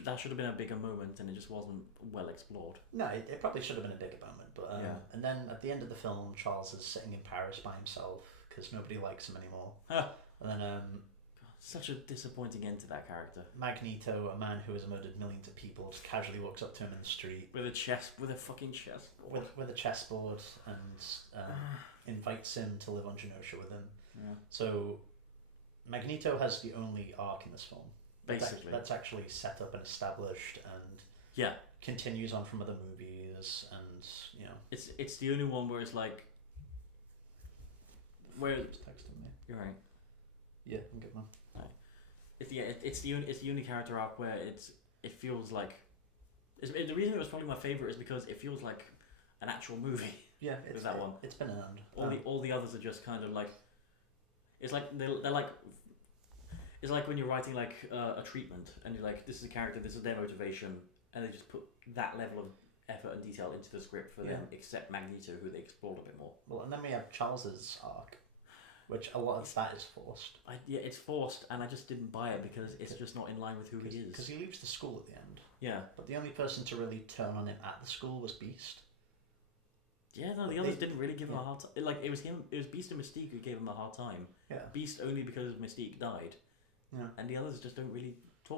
That should have been a bigger moment, and it just wasn't well explored. No, it probably should have been a bigger moment, but yeah. And then at the end of the film, Charles is sitting in Paris by himself because nobody likes him anymore. And then such a disappointing end to that character. Magneto, a man who has murdered millions of people, just casually walks up to him in the street with a fucking chessboard. With a chessboard, and invites him to live on Genosha with him. Yeah. So Magneto has the only arc in this film. Basically, that's actually set up and established, and continues on from other movies, and you know, it's the only one where it's like, where it's texting me. You're right. Yeah, I'm good, man. Right. It's the only character arc where it feels like, the reason it was probably my favorite is because it feels like an actual movie. Yeah, with that one. It's been earned. All the others are just kind of like, it's like they're like. It's like when you're writing like a treatment, and you're like, this is a character, this is their motivation, and they just put that level of effort and detail into the script for them, except Magneto, who they explored a bit more. Well, and then we have Charles's arc, which a lot of that is forced. It's forced, and I just didn't buy it because it's just not in line with who he is. Because he leaves the school at the end. Yeah. But the only person to really turn on him at the school was Beast. Yeah, no, the others didn't really give him a hard time. Like, it was Beast and Mystique who gave him a hard time. Yeah. Beast only because Mystique died. Yeah. And the others just don't really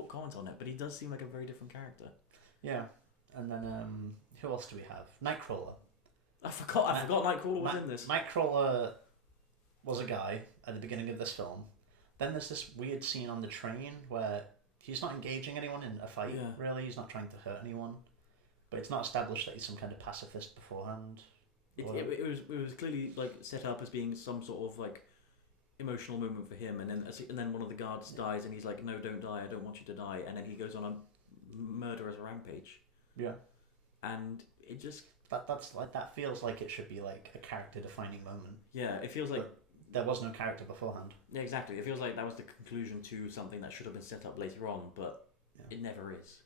comment on it, but he does seem like a very different character. Yeah. And then who else do we have? Nightcrawler. I forgot Nightcrawler was in this. Nightcrawler was a guy at the beginning of this film. Then there's this weird scene on the train where he's not engaging anyone in a fight, really. He's not trying to hurt anyone. But it's not established that he's some kind of pacifist beforehand. It was clearly like set up as being some sort of like emotional moment for him, and then one of the guards dies, and he's like, "No, don't die! I don't want you to die." And then he goes on a murder as a rampage. Yeah. And it just... That feels like it should be like a character-defining moment. Yeah, it feels like... But there was no character beforehand. Yeah, exactly. It feels like that was the conclusion to something that should have been set up later on, but it never is.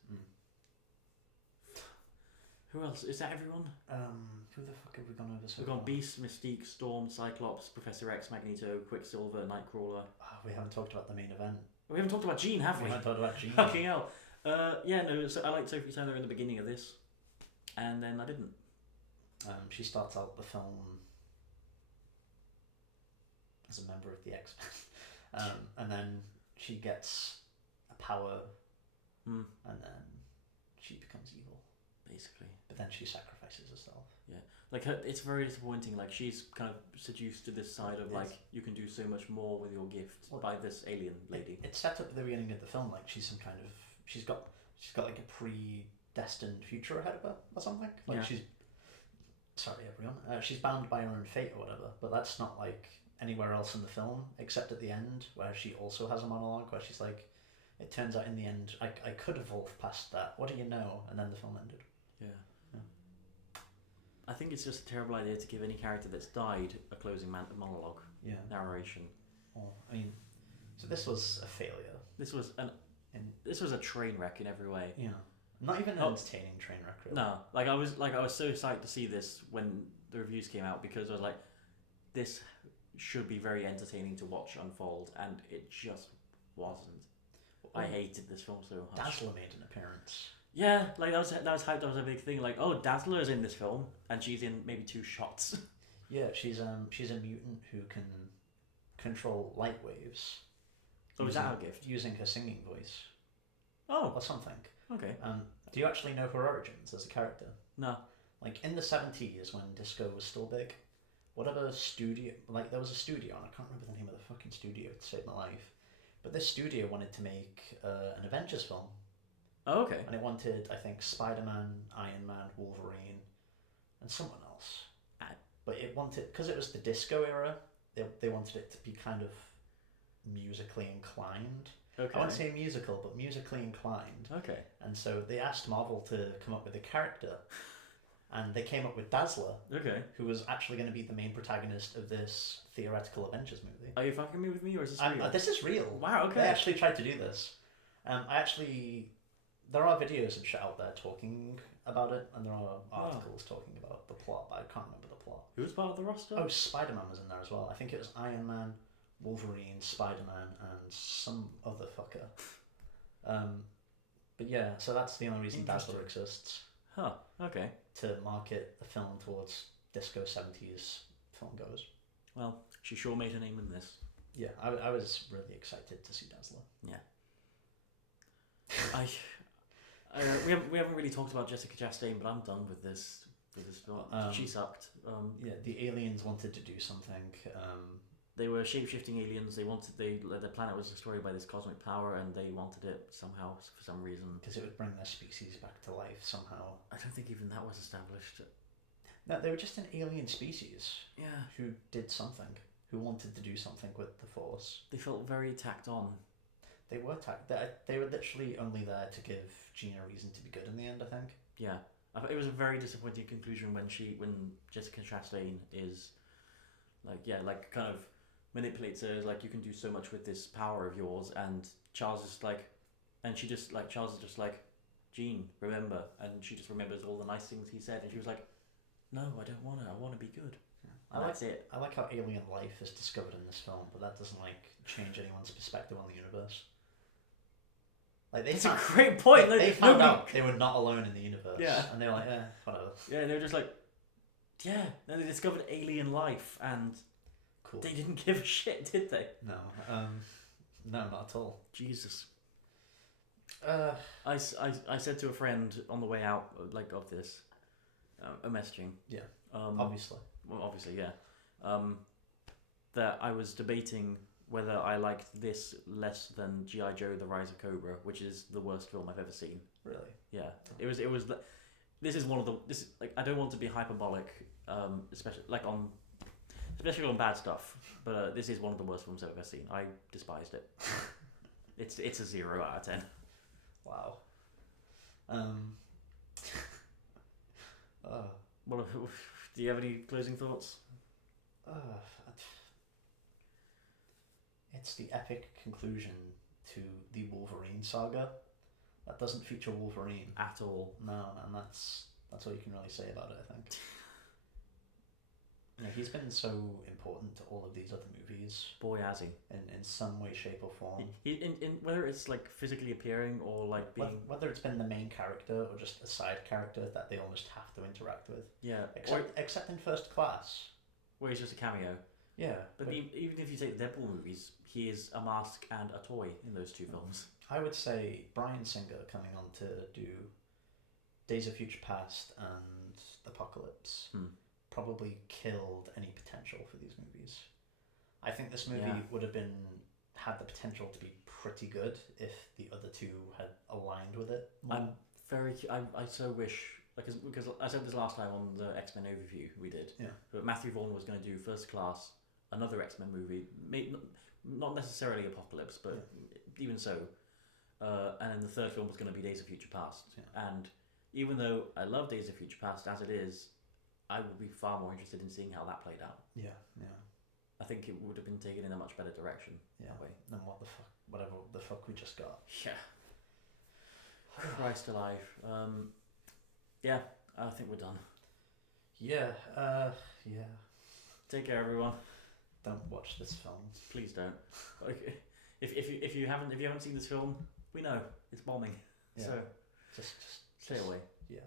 Who else? Is that everyone? Who the fuck have we gone over so We've far? got Beast, Mystique, Storm, Cyclops, Professor X, Magneto, Quicksilver, Nightcrawler. We haven't talked about the main event. We haven't talked about Jean, have we? We haven't talked about Jean. Fucking hell. So I liked Sophie Turner in the beginning of this, and then I didn't. She starts out the film as a member of the X-Men, and then she gets a power, and then she becomes evil. Basically. But then she sacrifices herself. Yeah. Like, it's very disappointing. Like, she's kind of seduced to this side of, like, you can do so much more with your gift by this alien lady. It's set up at the beginning of the film like she's some kind of... She's got like a predestined future ahead of her or something. Like, she's... Sorry, everyone. She's bound by her own fate or whatever, but that's not, like, anywhere else in the film, except at the end, where she also has a monologue where she's like, it turns out in the end, I could evolve past that. What do you know? And then the film ended. Yeah. I think it's just a terrible idea to give any character that's died a closing monologue. Yeah. Narration. Well, I mean, so this was a failure. This was a train wreck in every way. Yeah. Not even an entertaining train wreck, really. No. I was so psyched to see this when the reviews came out, because I was like, this should be very entertaining to watch unfold, and it just wasn't. I hated this film so much. Dazzler made an appearance. Yeah, like that was hyped. That was a big thing. Like, oh, Dazzler is in this film, and she's in maybe 2 shots. Yeah, she's a mutant who can control light waves. Oh, is that her gift? Using her singing voice. Oh, or something. Okay. Do you actually know her origins as a character? No. Like in the 70s when disco was still big, whatever studio, like there was a studio, and I can't remember the name of the fucking studio to save my life, but this studio wanted to make an Avengers film. Oh, okay. And it wanted, I think, Spider-Man, Iron Man, Wolverine, and someone else. But it wanted, because it was the disco era, they wanted it to be kind of musically inclined. Okay. I wouldn't say musical, but musically inclined. Okay. And so they asked Marvel to come up with a character, and they came up with Dazzler. Okay. Who was actually going to be the main protagonist of this theoretical Avengers movie. Are you fucking me with me, or is this real? This is real. Wow, okay. They actually tried to do this. There are videos and shit out there talking about it, and there are articles talking about the plot, but I can't remember the plot. Who was part of the roster? Oh, Spider-Man was in there as well. I think it was Iron Man, Wolverine, Spider-Man, and some other fucker. But yeah, so that's the only reason Dazzler exists. Huh, okay. To market the film towards disco 70s film goers. Well, she sure made her name in this. Yeah, I was really excited to see Dazzler. Yeah. We haven't really talked about Jessica Chastain, but I'm done with this film. She sucked. Yeah, the aliens wanted to do something. They were shape-shifting aliens. The planet was destroyed by this cosmic power, and they wanted it somehow for some reason. Because it would bring their species back to life somehow. I don't think even that was established. No, they were just an alien species. Yeah. Who did something. Who wanted to do something with the Force. They felt very tacked on. They were They were literally only there to give Jean a reason to be good in the end, I think. Yeah. It was a very disappointing conclusion when Jessica Chastain is kind of manipulates her, like, you can do so much with this power of yours, and Charles is like, and she just like, Charles is just like, Jean, remember, and she just remembers all the nice things he said, and she was like, no, I don't want to, I want to be good. Yeah. That's it. I like how alien life is discovered in this film, but that doesn't like change anyone's perspective on the universe. Like it's a great point. They found out they were not alone in the universe. Yeah. And they were like, whatever. Yeah, they were just like, yeah. And they discovered alien life, and cool. They didn't give a shit, did they? No. No, not at all. Jesus. I said to a friend on the way out, like, of this, a messaging. Yeah. Obviously. Well, obviously, yeah. That I was debating whether I liked this less than G.I. Joe: The Rise of Cobra, which is the worst film I've ever seen. Really? Yeah. It was. This is one of the. This is, like, I don't want to be hyperbolic, especially on bad stuff. But this is one of the worst films I've ever seen. I despised it. It's a 0 out of 10. Wow. Um, Well, do you have any closing thoughts? It's the epic conclusion to the Wolverine saga that doesn't feature Wolverine At all. No, and that's all you can really say about it, I think. Yeah, he's been so important to all of these other movies. Boy, has he. In some way, shape, or form. In whether it's like physically appearing or like being. Whether it's been the main character or just a side character that they almost have to interact with. Yeah. Except in First Class. Where he's just a cameo. Yeah. But even if you take the Deadpool movies, he is a mask and a toy in those two films. I would say Bryan Singer coming on to do Days of Future Past and Apocalypse probably killed any potential for these movies. I think this movie would have had the potential to be pretty good if the other two had aligned with it more. I so wish, because I said this last time on the X-Men overview we did. Yeah. But Matthew Vaughn was going to do First Class, another X-Men movie, not necessarily Apocalypse, but even so. And then the third film was going to be Days of Future Past. Yeah. And even though I love Days of Future Past as it is, I would be far more interested in seeing how that played out. Yeah. I think it would have been taken in a much better direction that way. Than whatever the fuck we just got. Yeah. Christ alive. Yeah, I think we're done. Yeah. Take care, everyone. Don't watch this film. Please don't. Okay. If you haven't seen this film, we know it's bombing. Yeah. So just stay away. Yeah.